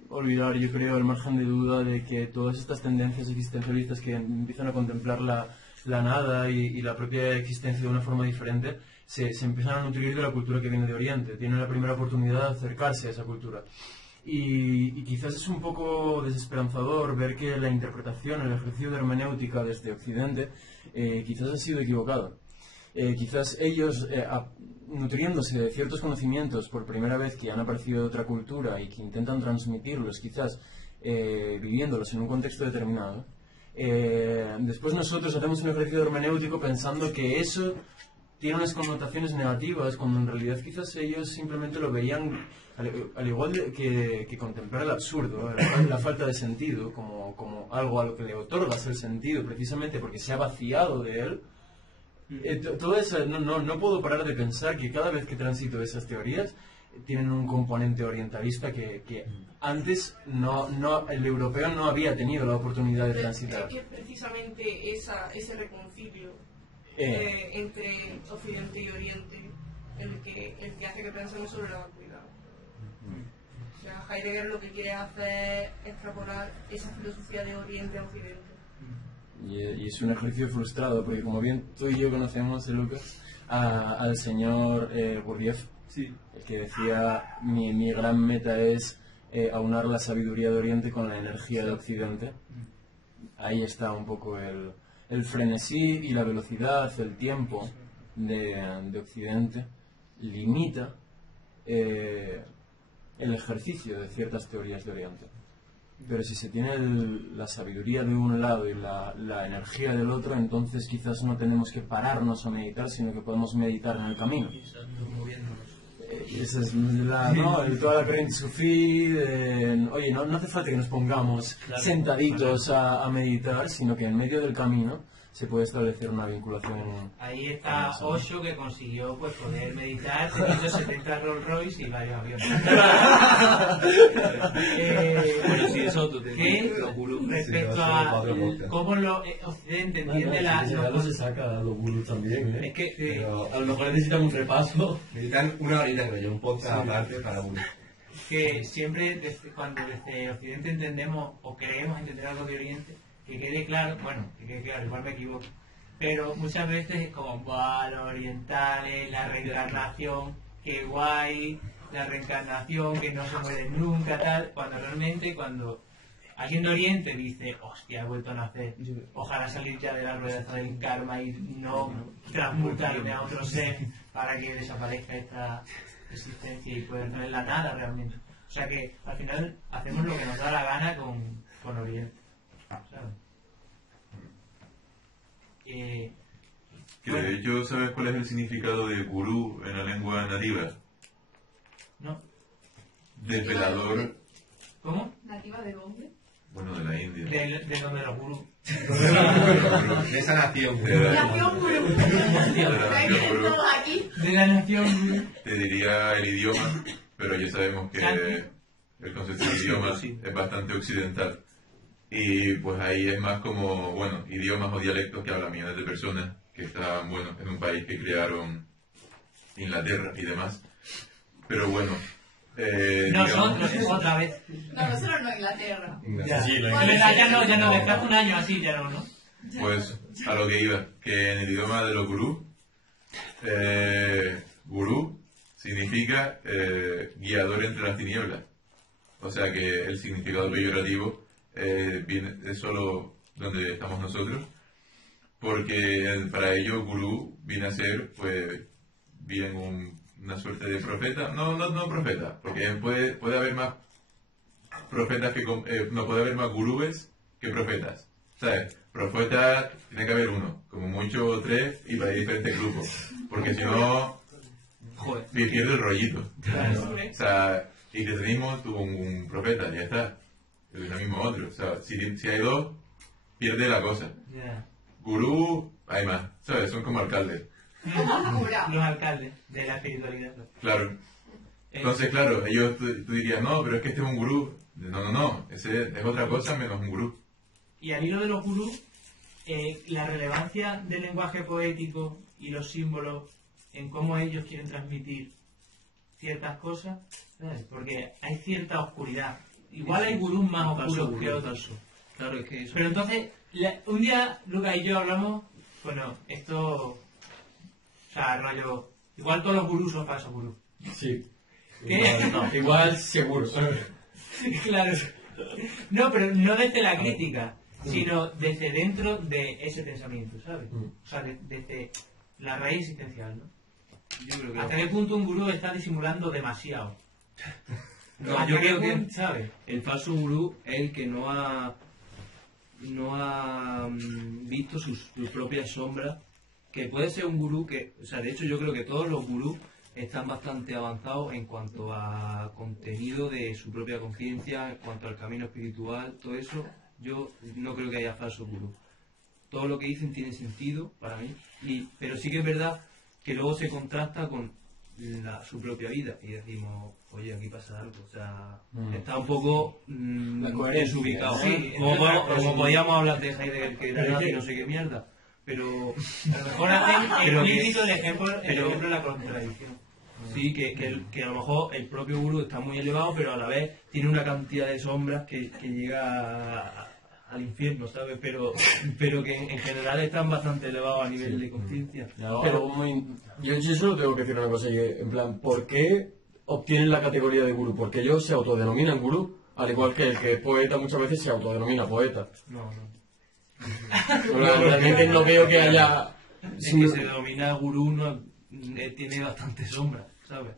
olvidar, yo creo, al margen de duda de que todas estas tendencias existencialistas que empiezan a contemplar la nada y la propia existencia de una forma diferente se empiezan a nutrir de la cultura que viene de Oriente. Tienen la primera oportunidad de acercarse a esa cultura. Y quizás es un poco desesperanzador ver que la interpretación, el ejercicio de hermenéutica desde Occidente quizás ha sido equivocado. Quizás ellos, nutriéndose de ciertos conocimientos por primera vez que han aparecido de otra cultura y que intentan transmitirlos, quizás viviéndolos en un contexto determinado, después nosotros hacemos un ejercicio hermenéutico pensando que eso tiene unas connotaciones negativas, cuando en realidad quizás ellos simplemente lo veían, al igual que contemplar el absurdo, la falta de sentido, como algo a lo que le otorgas el sentido, precisamente porque se ha vaciado de él. Todo eso, no puedo parar de pensar que cada vez que transito esas teorías tienen un componente orientalista que antes el europeo no había tenido la oportunidad de transitar. Es que precisamente ese reconcilio entre Occidente y Oriente el que hace que pensemos sobre la vacuidad. O sea, Heidegger lo que quiere hacer es extrapolar esa filosofía de Oriente a Occidente. Y es un ejercicio frustrado, porque como bien tú y yo conocemos, Lucas, al señor Gurdjieff, el que decía, mi gran meta es aunar la sabiduría de Oriente con la energía de Occidente. Ahí está un poco el frenesí y la velocidad, el tiempo de Occidente limita el ejercicio de ciertas teorías de Oriente. Pero si se tiene la sabiduría de un lado y la energía del otro, entonces quizás no tenemos que pararnos a meditar, sino que podemos meditar en el camino. Esa es toda la corriente sufí. Oye, no hace falta que nos pongamos sentaditos a meditar, sino que en medio del camino se puede establecer una vinculación. Ahí está Osho, que consiguió pues poder meditar teniendo 70 Rolls Royce y varios aviones. Bueno, sí, eso tú te respecto a cómo Occidente entiende se saca los gurús también, Es que pero a lo mejor necesitan un repaso. Necesitan una horita, creo yo, un podcast aparte para uno. Que siempre, cuando desde Occidente entendemos o creemos entender algo de Oriente, que quede claro, igual me equivoco, pero muchas veces es como, los orientales, la reencarnación, qué guay, la reencarnación, que no se muere nunca, tal, cuando realmente cuando alguien de Oriente dice, hostia, he vuelto a nacer, ojalá salir ya de la rueda del karma y no transmutarme a otro ser para que desaparezca esta existencia y poder tener la nada realmente. O sea que al final hacemos lo que nos da la gana con Oriente. Que de hecho, ¿sabes cuál es el significado de gurú en la lengua nativa? No. Desvelador. ¿Cómo? ¿Nativa de dónde? Bueno, de la India. De donde los gurús. De esa nación. Nación gurú. Todos aquí. De la nación gurú. Te diría el idioma, pero ya sabemos que el concepto de idioma es bastante occidental. Y pues ahí es más como, bueno, idiomas o dialectos que hablan millones de personas que están, bueno, en un país que crearon Inglaterra y demás. Pero bueno, nosotros, otra vez. No, nosotros no, Inglaterra. Ya no, desde hace un año así, ya no. Pues a lo que iba, que en el idioma de los gurú significa guiador entre las tinieblas. O sea que el significado peyorativo viene, es solo donde estamos nosotros, porque para ello gurú viene a ser, pues, bien una suerte de profeta. No profeta, porque puede haber más profetas que no puede haber más gurúes que profetas, ¿sabes? Profetas tiene que haber uno, como mucho 3 y para diferentes grupos, porque si no pierde el rollito. Claro. O sea, el cristianismo tuvo un profeta, ya está. El islamismo otro. O sea, si hay 2, pierde la cosa. Yeah. Gurú, hay más, ¿sabes? Son como alcaldes. Los alcaldes de la espiritualidad. Claro. Entonces, claro, ellos tú dirías, no, pero es que este es un gurú. No, ese es otra cosa menos un gurú. Y al hilo de los gurús, la relevancia del lenguaje poético y los símbolos en cómo ellos quieren transmitir ciertas cosas, ¿sabes? Porque hay cierta oscuridad. Igual hay gurús más oscuros que otros. Claro, es que eso. Pero entonces, un día Lucas y yo hablamos, bueno, esto, o sea, rollo, igual todos los gurús son falsos gurús. Sí. ¿Qué? Igual seguro. Claro. No, pero no desde la crítica, sino desde dentro de ese pensamiento, ¿sabes? O sea, desde la raíz existencial, ¿no? Yo creo que ¿Hasta qué punto un gurú está disimulando demasiado? No, yo creo que ¿sabes? el falso gurú es el que no ha visto sus propias sombras, que puede ser un gurú que, o sea, de hecho yo creo que todos los gurús están bastante avanzados en cuanto a contenido de su propia conciencia, en cuanto al camino espiritual, todo eso. Yo no creo que haya falso gurú. Todo lo que dicen tiene sentido para mí, pero sí que es verdad que luego se contrasta con su propia vida y decimos, oye, aquí pasa algo, o sea, está un poco desubicado. Sí, como podíamos hablar de Heidegger, que era nazi, no sé qué mierda, pero a lo mejor hacen explícito el ejemplo de la contradicción. Sí, que a lo mejor el propio gurú está muy elevado, pero a la vez tiene una cantidad de sombras que llega al infierno, ¿sabes? Pero que en general están bastante elevados a nivel de conciencia. Pero yo solo tengo que decir una cosa, en plan, ¿por qué obtienen la categoría de gurú? Porque ellos se autodenominan gurú, al igual que el que es poeta muchas veces se autodenomina poeta. No. Realmente no veo que haya... Es que se denomina gurú, tiene bastante sombra, ¿sabes?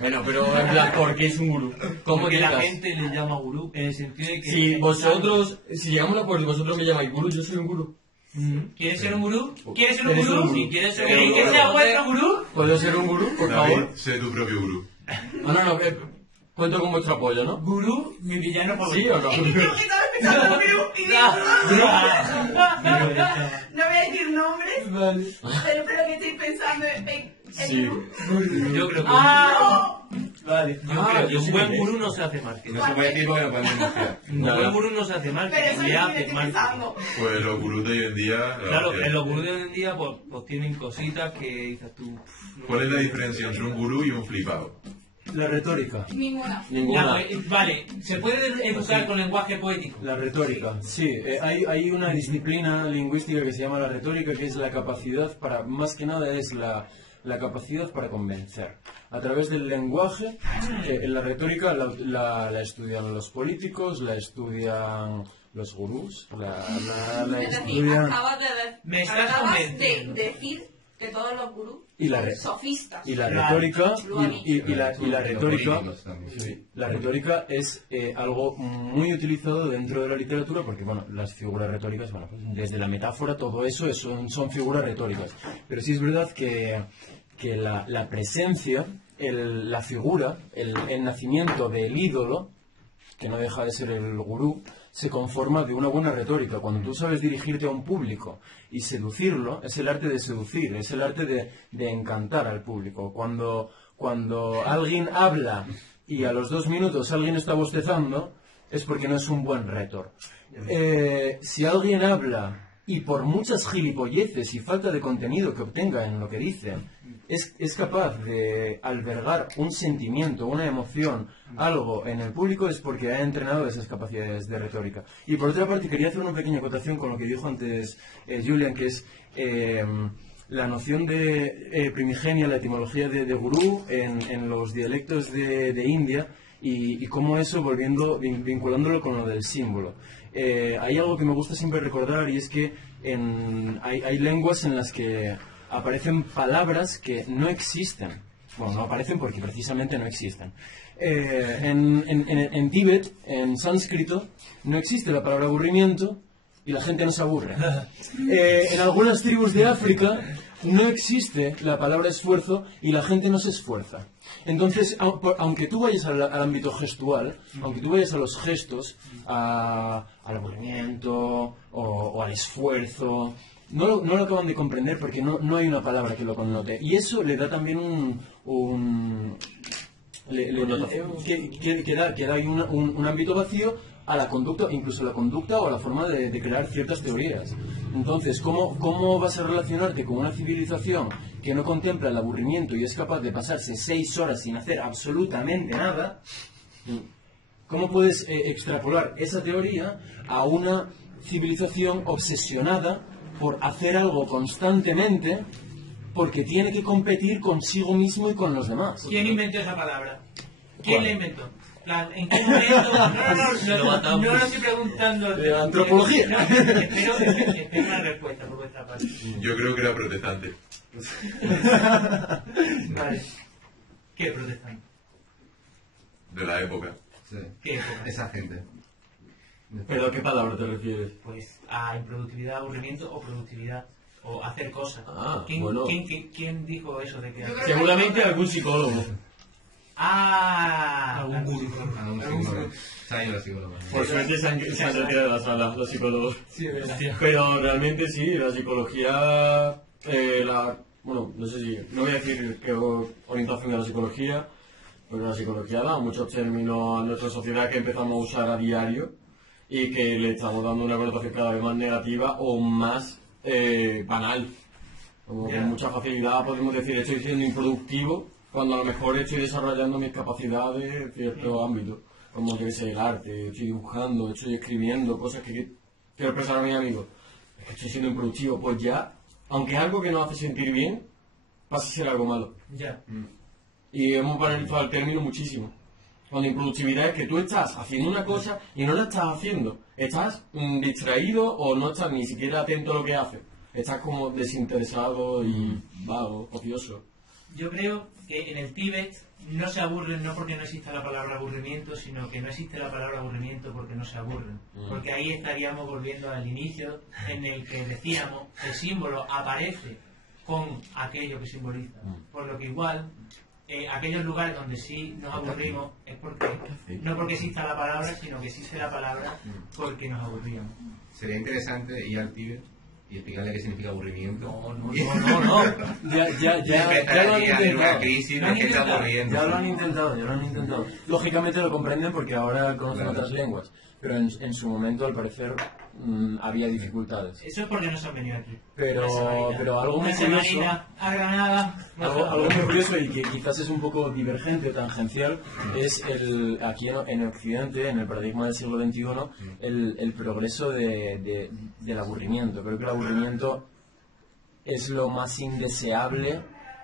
Bueno, pero en plan, ¿por qué es un gurú? Como que la gente le llama gurú, en el sentido de que... Si llegamos a un acuerdo y vosotros me llamáis gurú, yo soy un gurú. ¿Quieres ser un gurú? ¿Quieres ser un gurú? Si quieres ser ¿Queréis que sea vuestro gurú? ¿Puedo ser un gurú, por David, favor? sé tu propio gurú. No, cuento con vuestro apoyo, ¿no? Gurú, mi villano favorito. ¿Sí o no? Es que creo que estaba empezando con gurú y no voy a decir nombres, Vale. pero que estoy pensando en Sí. Yo creo que... Vale. Yo creo que un buen gurú no se hace marketing. No se puede decir porque no podemos denunciar. Un buen gurú no se hace pero marketing, eso le es lo que hace estoy marketing. pensando. Pues los gurús de hoy en día... Claro, en los gurús de hoy en día pues tienen cositas que dices tú... ¿Cuál es la diferencia entre un gurú y un flipado? La retórica. Ninguna. Vale, ¿se puede educar con lenguaje poético? La retórica, sí. Hay una disciplina lingüística que se llama la retórica, que es la capacidad para, más que nada es la capacidad para convencer. A través del lenguaje, la retórica la estudian los políticos, la estudian los gurús, la Es decir, estudian... acabas de decir que todos los gurús Y la son re- sofistas. Y la retórica, Lo han y la retórica, políticos también. sí, la retórica es algo muy utilizado dentro de la literatura porque, bueno, las figuras retóricas, bueno, pues desde la metáfora, todo eso son figuras retóricas. Pero sí es verdad que la presencia, la figura, el nacimiento del ídolo, que no deja de ser el gurú, se conforma de una buena retórica. Cuando tú sabes dirigirte a un público y seducirlo, es el arte de seducir, es el arte de encantar al público. Cuando alguien habla y a los 2 minutos alguien está bostezando, es porque no es un buen retor. Si alguien habla y por muchas gilipolleces y falta de contenido que obtenga en lo que dice, es capaz de albergar un sentimiento, una emoción, algo en el público, es porque ha entrenado esas capacidades de retórica. Y por otra parte, quería hacer una pequeña acotación con lo que dijo antes Julian, que es la noción de primigenia, la etimología de gurú en los dialectos de India y cómo eso vinculándolo con lo del símbolo. Hay algo que me gusta siempre recordar y es que hay lenguas en las que aparecen palabras que no existen. Bueno, no aparecen porque precisamente no existen. En Tíbet, en sánscrito, no existe la palabra aburrimiento y la gente no se aburre. En algunas tribus de África no existe la palabra esfuerzo y la gente no se esfuerza. Entonces, aunque tú vayas al ámbito gestual, aunque tú vayas a los gestos, al aburrimiento o al esfuerzo, no lo acaban de comprender porque no hay una palabra que lo connote. Y eso le da también que da ahí un ámbito vacío a la conducta, incluso a la conducta o a la forma de crear ciertas teorías. Entonces, ¿cómo vas a relacionarte con una civilización que no contempla el aburrimiento y es capaz de pasarse 6 horas sin hacer absolutamente nada? ¿Cómo puedes extrapolar esa teoría a una civilización obsesionada por hacer algo constantemente porque tiene que competir consigo mismo y con los demás? ¿Quién inventó esa palabra? ¿Quién la inventó? ¿En qué momento? No lo estoy preguntando. De antropología. Espero una respuesta por vuestra parte. Yo creo que era protestante. Vale. ¿Qué protestante? De la época. Sí. ¿Qué época? Esa gente. ¿Pero a qué palabra te refieres? Pues a improductividad, aburrimiento o productividad. O hacer cosas. ¿Quién dijo eso de que...? Seguramente algún psicólogo. Algún gurú. La psicóloga. Por suerte se han retirado de la sala los psicólogos. Sí, pero realmente sí, la psicología... bueno, no sé si... No voy a decir qué orientación de la psicología, pero la psicología da muchos términos a nuestra sociedad que empezamos a usar a diario y que le estamos dando una connotación cada vez más negativa o más banal. Como con mucha facilidad podemos decir estoy siendo improductivo cuando a lo mejor estoy desarrollando mis capacidades en cierto ámbito, como que es el arte, estoy dibujando, estoy escribiendo, cosas que quiero expresar a mis amigos. Es que estoy siendo improductivo, pues ya, aunque es algo que nos hace sentir bien, pasa a ser algo malo. Ya. Y hemos banalizado el término muchísimo. Cuando improductividad es que tú estás haciendo una cosa y no la estás haciendo. Estás distraído o no estás ni siquiera atento a lo que haces. Estás como desinteresado y vago, ocioso. Yo creo que en el Tíbet no se aburren no porque no exista la palabra aburrimiento, sino que no existe la palabra aburrimiento porque no se aburren. Porque ahí estaríamos volviendo al inicio en el que decíamos el símbolo aparece con aquello que simboliza. Por lo que igual, aquellos lugares donde sí nos aburrimos es porque no porque exista la palabra, sino que existe la palabra porque nos aburrimos. Sería interesante ir al Tíbet y explicarle qué significa aburrimiento. No. Ya lo han intentado. Ya lo han intentado. Lógicamente lo comprenden porque ahora conocen otras lenguas. Pero en su momento, al parecer, había dificultades. Eso es porque no se han venido aquí. Pero algo muy curioso... a Granada... Algo muy curioso y que quizás es un poco divergente o tangencial es aquí en Occidente, en el paradigma del siglo XXI, el progreso del aburrimiento. Creo que el aburrimiento es lo más indeseable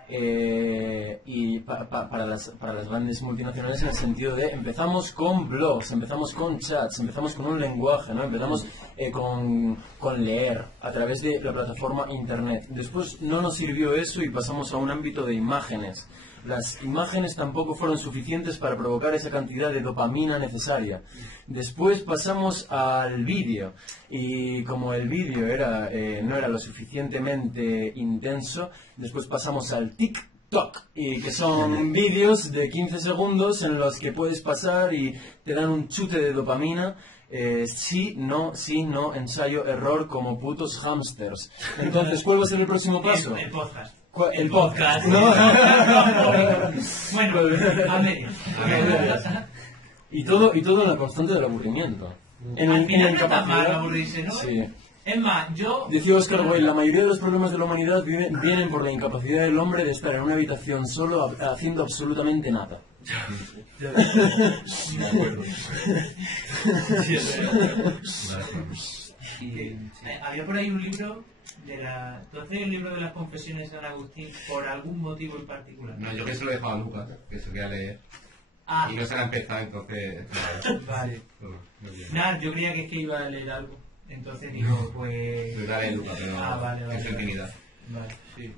y para las grandes multinacionales, en el sentido de empezamos con blogs, empezamos con chats, empezamos con un lenguaje, ¿no? Empezamos con leer a través de la plataforma internet. Después no nos sirvió eso y pasamos a un ámbito de imágenes. Las imágenes tampoco fueron suficientes para provocar esa cantidad de dopamina necesaria. Después pasamos al vídeo y como el vídeo no era lo suficientemente intenso, después pasamos al TikTok, y que son vídeos de 15 segundos en los que puedes pasar y te dan un chute de dopamina. Sí, no, ensayo, error, como putos hamsters. Entonces, ¿cuál va a ser el próximo paso? El podcast. El podcast, ¿no? Bueno, a medio. Y todo en la constante del aburrimiento. Al final no está mal aburrirse, ¿no? Sí. Es más, decía Oscar Wilde, la mayoría de los problemas de la humanidad vienen por la incapacidad del hombre de estar en una habitación solo haciendo absolutamente nada. De acuerdo. Había por ahí un libro ¿Tú haces el libro de las confesiones de San Agustín por algún motivo en particular? No, yo que se lo he dejado a Lucas, que se lo quería leer. Ah. Y no se la ha empezado, entonces... Vale. Bueno, muy bien. Nada, yo creía que es que iba a leer algo. Entonces digo, pues... Lo iba a leer Lucas, pero vale. es su intimidad. Vale. Sí.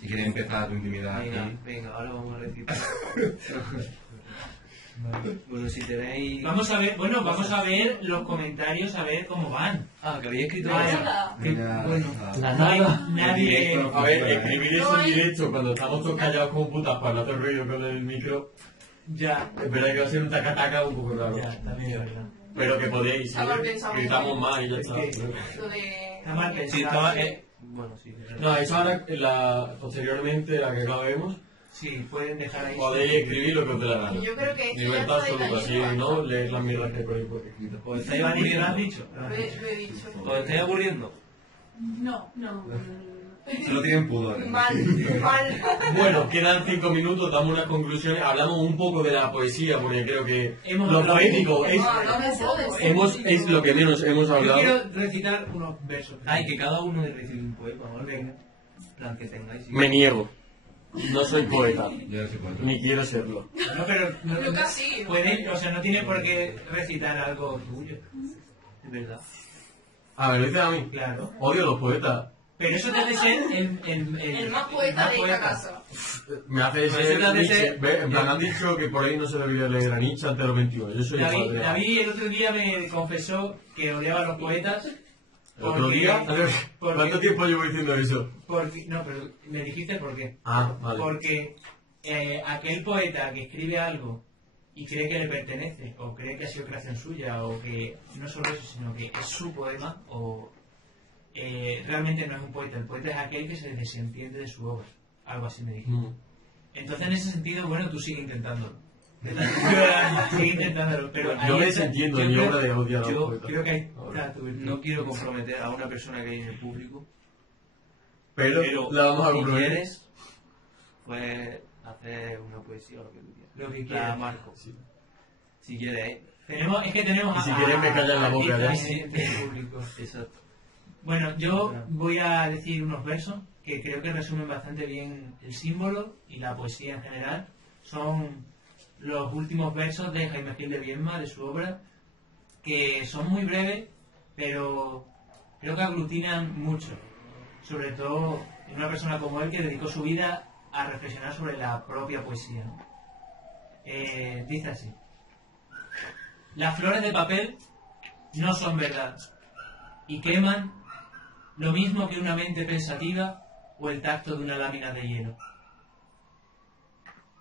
Si quieres empezar tu intimidad Venga, aquí... venga, ahora vamos a recitar. Bueno, si tenéis... Vamos a ver los comentarios, a ver cómo van. Ah, que habéis escrito... Bueno, La nada. nadie... A ver, escribir eso en directo cuando estamos todos callados como putas para no hacer ruido con el micro. Ya. Es verdad que va a ser un taca-taca un poco raro. Ya, también es verdad. Pero que podéis, Está mal pensado. gritamos más y ya está. Lo de... Está mal Sí, pensado. estaba... Bueno, sí. No, eso ahora, posteriormente, la que acabemos, Sí, pueden dejar ahí... podéis escribir lo que os dé la gana. Yo creo que esto Libertad ya está absoluta, si detallado. no, leer las mierdas que hay por ahí por escrito. ¿Os estáis ¿Lo has aburriendo? dicho? Lo he dicho. ¿Os estáis aburriendo? No. Solo tienen pudor. Mal. Bueno, quedan 5 minutos, damos unas conclusiones, hablamos un poco de la poesía, porque creo que Hemos lo hablado poético un es, poco. No me jodes. es lo que menos hemos Yo hablado. quiero recitar unos versos. Ay, que cada uno recibe un poema, ¿vale? Venga. Plan que tengáis. Me niego. No soy poeta, Yo no sé cuánto. ni quiero serlo. No, pero no, Lucas sí. puede, o sea, no tiene por qué recitar algo tuyo. Es verdad. A ver, lo dices a mí. Claro. Odio a los poetas. Pero eso te hace ser El más poeta de esta casa. Me hace Pero ser eso te hace Nietzsche. ser- Ve, en plan, han dicho que por ahí no se debería leer a Nietzsche antes de los 21. Yo soy David, padre. David el otro día me confesó que odiaba a los poetas. ¿El otro día? ¿Cuánto tiempo llevo diciendo eso? No, pero me dijiste por qué. Ah, vale. Porque aquel poeta que escribe algo y cree que le pertenece, o cree que ha sido creación suya, o que no solo eso, sino que es su poema, o realmente no es un poeta. El poeta es aquel que se desentiende de su obra. Algo así me dijiste. Entonces, en ese sentido, bueno, tú sigue intentándolo. Sigue intentándolo. Pero Yo ahí me está- desentiendo yo en mi creo- obra de odiar a los Yo poetas. creo que ahí está tu virtud. No quiero comprometer a una persona que hay en el público, Pero la vamos a si comprometer. quieres, pues hacer una poesía o lo que tú quieras. Lo que La quieras. marco. Si quieres, ¿eh? Es que tenemos Y si quieres me callan la boca, ya. artistas en el público. Exacto. Bueno, yo voy a decir unos versos que creo que resumen bastante bien el símbolo y la poesía en general. Son los últimos versos de Jaime Gil de Viedma, de su obra, que son muy breves, pero creo que aglutinan mucho. Sobre todo en una persona como él que dedicó su vida a reflexionar sobre la propia poesía, ¿no? Dice así: las flores de papel no son verdad y queman lo mismo que una mente pensativa o el tacto de una lámina de hielo.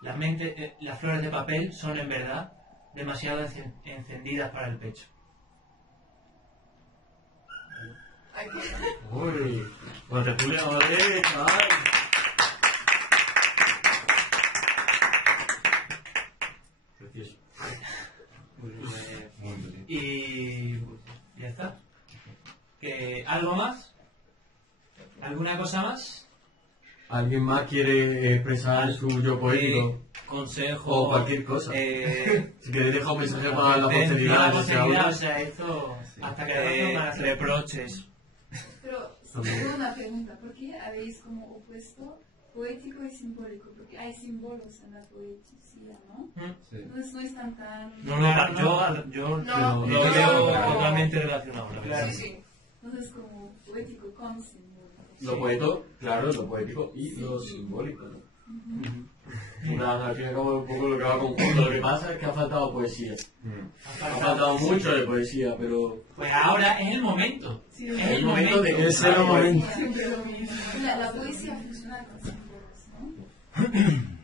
Las flores de papel son en verdad demasiado encendidas para el pecho. Uy, pues te Julia, vale, chaval. Precioso. Y ya está. ¿Algo más? ¿Alguna cosa más? ¿Alguien más quiere expresar su yo poético? Consejo. O cualquier cosa. Si queréis dejar un mensaje para la La posteridad, posteridad, o sea, esto hasta que la razón reproches. Pero tengo una pregunta, ¿por qué habéis como opuesto poético y simbólico? Porque hay símbolos en la poesía, ¿no? Sí. Entonces no están tan... Yo No, lo veo totalmente relacionado. la verdad. Sí, sí. Entonces como poético con simbólico. Lo poético, claro, lo poético y lo simbólico, ¿no? Al fin y al cabo un poco lo que va conjunto. Lo que pasa es que ha faltado poesía. Ha faltado mucho de poesía, pero... Pues ahora es el momento. Sí, Es el momento de que sea el momento. Siempre lo mismo. La poesía funciona con símbolos, ¿no?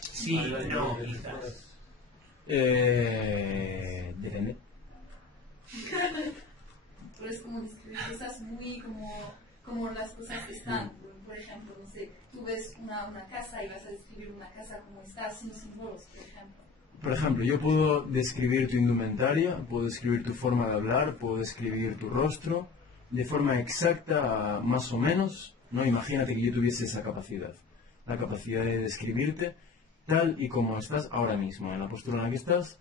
Sí, no, quizás. Depende. Pero es como describir cosas muy como las cosas que están. Por ejemplo, no sé, tú ves una casa y vas a describir una casa como está, sin símbolos, por ejemplo. Por ejemplo, yo puedo describir tu indumentaria, puedo describir tu forma de hablar, puedo describir tu rostro de forma exacta, más o menos, ¿no? Imagínate que yo tuviese esa capacidad, la capacidad de describirte tal y como estás ahora mismo, en la postura en la que estás,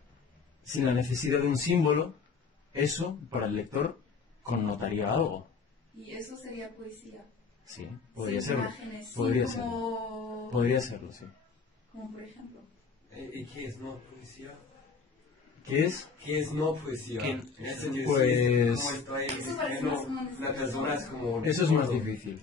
sin la necesidad de un símbolo. Eso, para el lector, connotaría algo. Y eso sería poesía. Sí, podría Sin serlo. imágenes, sí, Podría como- serlo. Podría serlo, sí. Como por ejemplo. ¿Y qué es no poesía? ¿Qué es? ¿Qué es no poesía? ¿Qué? Es decir, Pues- como estoy Eso parece diciendo, más o menos la persona es como... Eso es más difícil.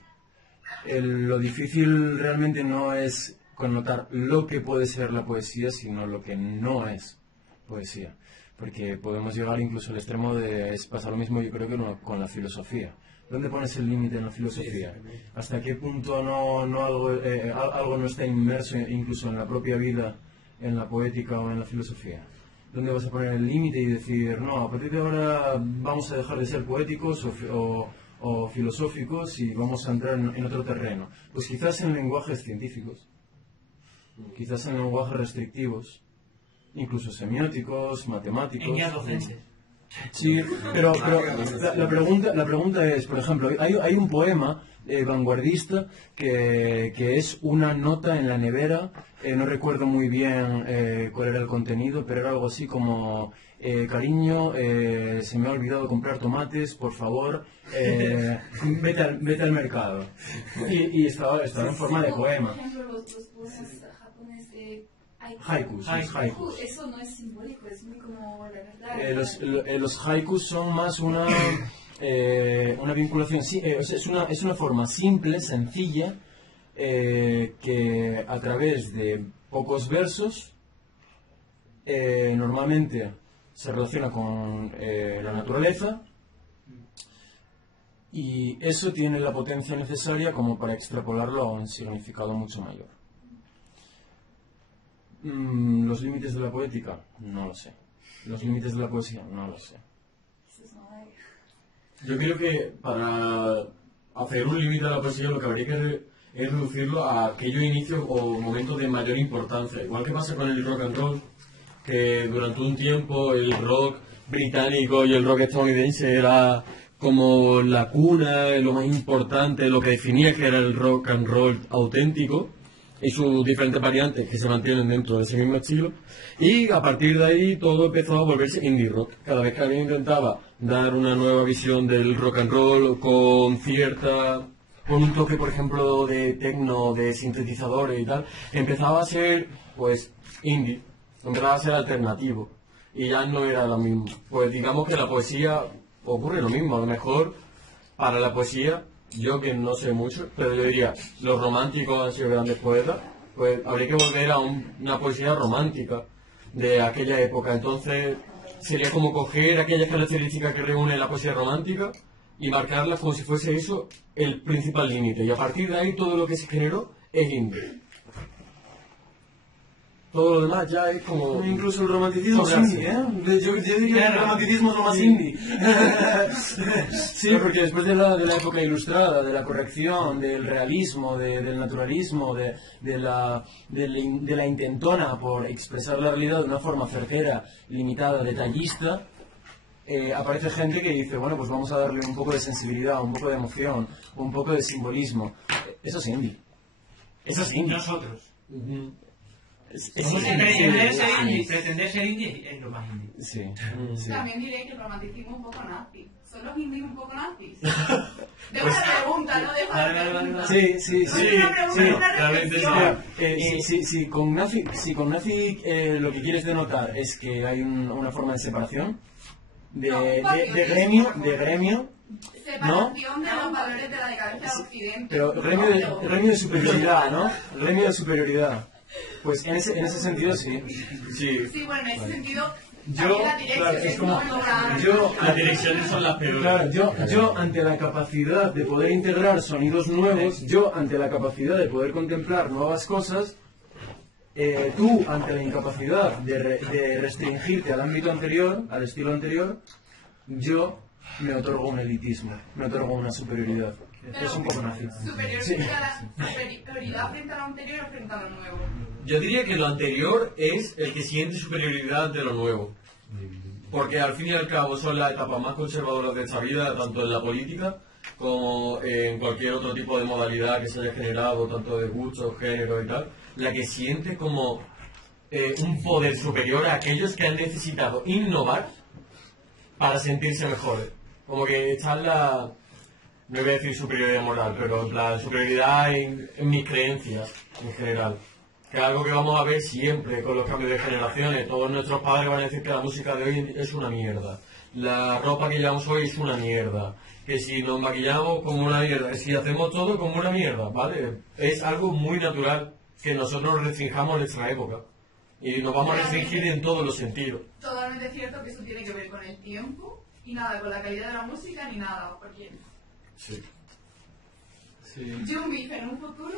Lo difícil realmente no es connotar lo que puede ser la poesía, sino lo que no es poesía. Porque podemos llegar incluso al extremo de... pasa lo mismo yo creo que con la filosofía. ¿Dónde pones el límite en la filosofía? ¿Hasta qué punto algo no está inmerso incluso en la propia vida, en la poética o en la filosofía? ¿Dónde vas a poner el límite y decir, no, a partir de ahora vamos a dejar de ser poéticos o filosóficos y vamos a entrar en otro terreno? Pues quizás en lenguajes científicos, quizás en lenguajes restrictivos, incluso semióticos, matemáticos. En guías docentes. Sí, pero la pregunta es, por ejemplo, hay un poema vanguardista que es una nota en la nevera, no recuerdo muy bien cuál era el contenido, pero era algo así como, cariño, se me ha olvidado comprar tomates, por favor, vete al mercado. Y estaba en forma de poema. Por ejemplo, los poemas japoneses Haikus, haikus. Eso no es simbólico, es muy como la verdad. Los haikus son más una vinculación, o sea, es una forma simple, sencilla, que a través de pocos versos normalmente se relaciona con la naturaleza, y eso tiene la potencia necesaria como para extrapolarlo a un significado mucho mayor. ¿Los límites de la poética? No lo sé. ¿Los límites de la poesía? No lo sé. Yo creo que para hacer un límite a la poesía lo que habría que es reducirlo a aquellos inicios o momentos de mayor importancia. Igual que pasa con el rock and roll, que durante un tiempo el rock británico y el rock estadounidense era como la cuna, lo más importante, lo que definía que era el rock and roll auténtico, y sus diferentes variantes que se mantienen dentro de ese mismo estilo, y a partir de ahí todo empezó a volverse indie rock. Cada vez que alguien intentaba dar una nueva visión del rock and roll con un toque, por ejemplo, de techno, de sintetizadores y tal, empezaba a ser pues indie, empezaba a ser alternativo, y ya no era lo mismo. Pues digamos que la poesía ocurre lo mismo. A lo mejor para la poesía, yo que no sé mucho, pero yo diría, los románticos han sido grandes poetas, pues habría que volver a una poesía romántica de aquella época. Entonces sería como coger aquellas características que reúne la poesía romántica y marcarlas como si fuese eso el principal límite, y a partir de ahí todo lo que se generó es indie. Todo lo demás ya es como... Incluso el romanticismo es indie, ¿eh? Yo diría que el romanticismo es lo más indie. Sí, porque después de la época ilustrada, de la corrección, del realismo, del naturalismo, de la intentona por expresar la realidad de una forma certera, limitada, detallista, aparece gente que dice, bueno, pues vamos a darle un poco de sensibilidad, un poco de emoción, un poco de simbolismo. Eso es indie. Eso es indie. Nosotros. Pretender ser indie es lo más indie. Sí. También diré que el romanticismo es un poco nazi. ¿Son los indies un poco nazis? De una pregunta, no de una Si con nazi lo que quieres denotar es que hay una forma de separación de gremio, ¿no? Separación de los valores de la decadencia de Occidente. Pero gremio de superioridad, ¿no? Gremio de superioridad. Pues en ese sentido sí. Sí, bueno, en ese sentido... Las direcciones son las peores. Claro, yo ante la capacidad de poder integrar sonidos nuevos, yo ante la capacidad de poder contemplar nuevas cosas, tú ante la incapacidad de restringirte al ámbito anterior, al estilo anterior, yo me otorgo un elitismo, me otorgo una superioridad. Es un poco nazi. Superioridad frente a lo anterior o frente a lo nuevo. Yo diría que lo anterior es el que siente superioridad de lo nuevo. Porque al fin y al cabo son las etapas más conservadoras de esta vida, tanto en la política como en cualquier otro tipo de modalidad que se haya generado, tanto de gustos, género y tal, la que siente como un poder superior a aquellos que han necesitado innovar para sentirse mejores. Como que está no voy a decir superioridad moral, pero en plan superioridad en mis creencias en general. Que es algo que vamos a ver siempre con los cambios de generaciones. Todos nuestros padres van a decir que la música de hoy es una mierda. La ropa que llevamos hoy es una mierda. Que si nos maquillamos como una mierda, que si hacemos todo como una mierda, ¿vale? Es algo muy natural que nosotros restringamos nuestra época. Y nos vamos a restringir en todos los sentidos. Totalmente cierto que eso tiene que ver con el tiempo y nada, con la calidad de la música ni nada, porque Sí. Young Beef en un futuro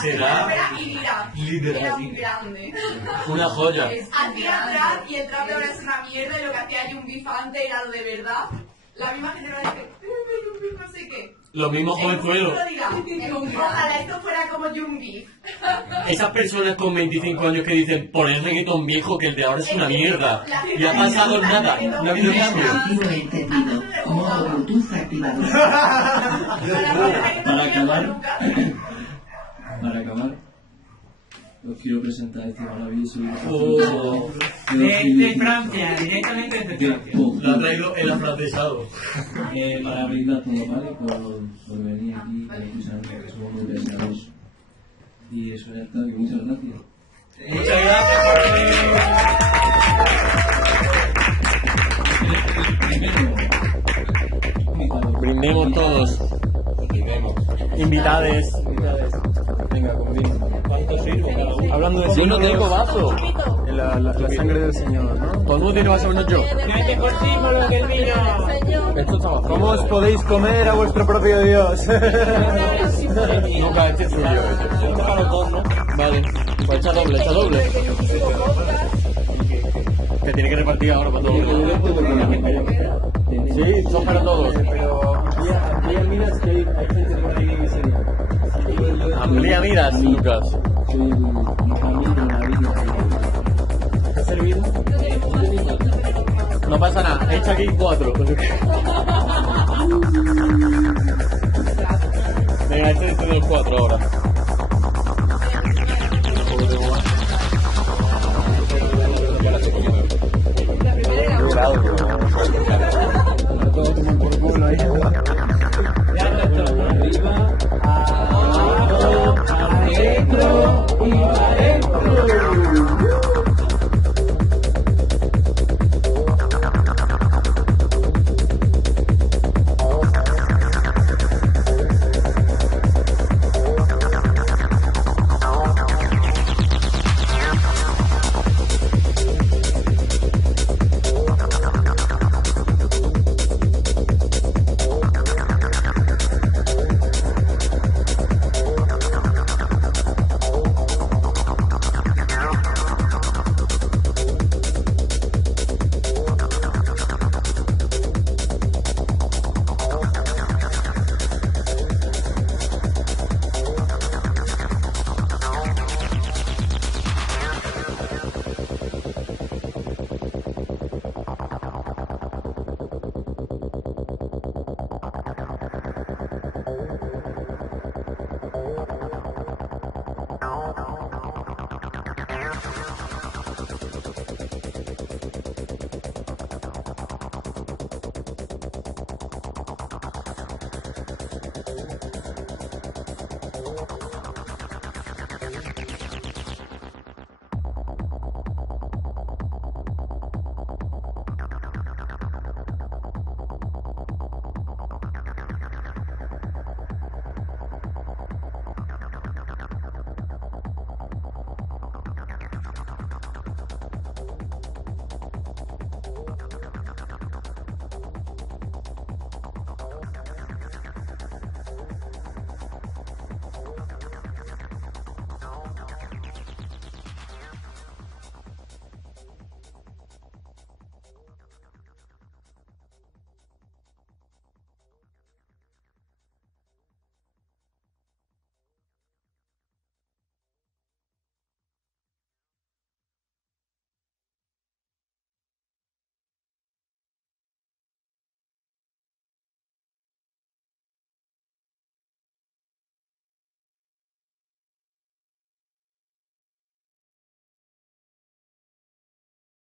Será irá literal. muy grande. Una joya. Hacía trap y el trap de ahora es una mierda y lo que hacía Young Beef antes era lo de verdad. La misma gente va a decir, Young Beef no sé qué. Los mismos jovenzuelos. Ojalá esto fuera como Young Beef. Esas personas con 25 años que dicen, por el reggaetón viejo que el de ahora es una mierda. Y ha pasado nada, no ha habido cambio. Modo Bluetooth activado. Para acabar, os quiero presentar este maravilloso grupo. De Francia, directamente desde Francia. Lo ha traído el afrancesado. Para brindar todo, ¿vale? Por venir aquí a escucharnos, que somos muy deseados. Y eso ya está, que muchas gracias. Muchas gracias. Brindemos todos. Invitades. Venga, como digo. ¿Cuánto sirvo cada uno? Hablando de Yo no tengo vaso. La sangre del Señor, ¿no? Todo el mundo tiene vaso menos yo. Esto está vacío. ¿Cómo os podéis comer a vuestro propio Dios? Nunca, este es tuyo. Para los dos, ¿no? Vale. Pues echa doble, echa doble. Te tiene que repartir ahora para todos. Sí, son para todos. Pero amplía miras que hay gente por ahí que sería. Amplía miras, Lucas. ¿Está servido? No pasa nada, echa aquí 4. Venga, este es de los 4 ahora.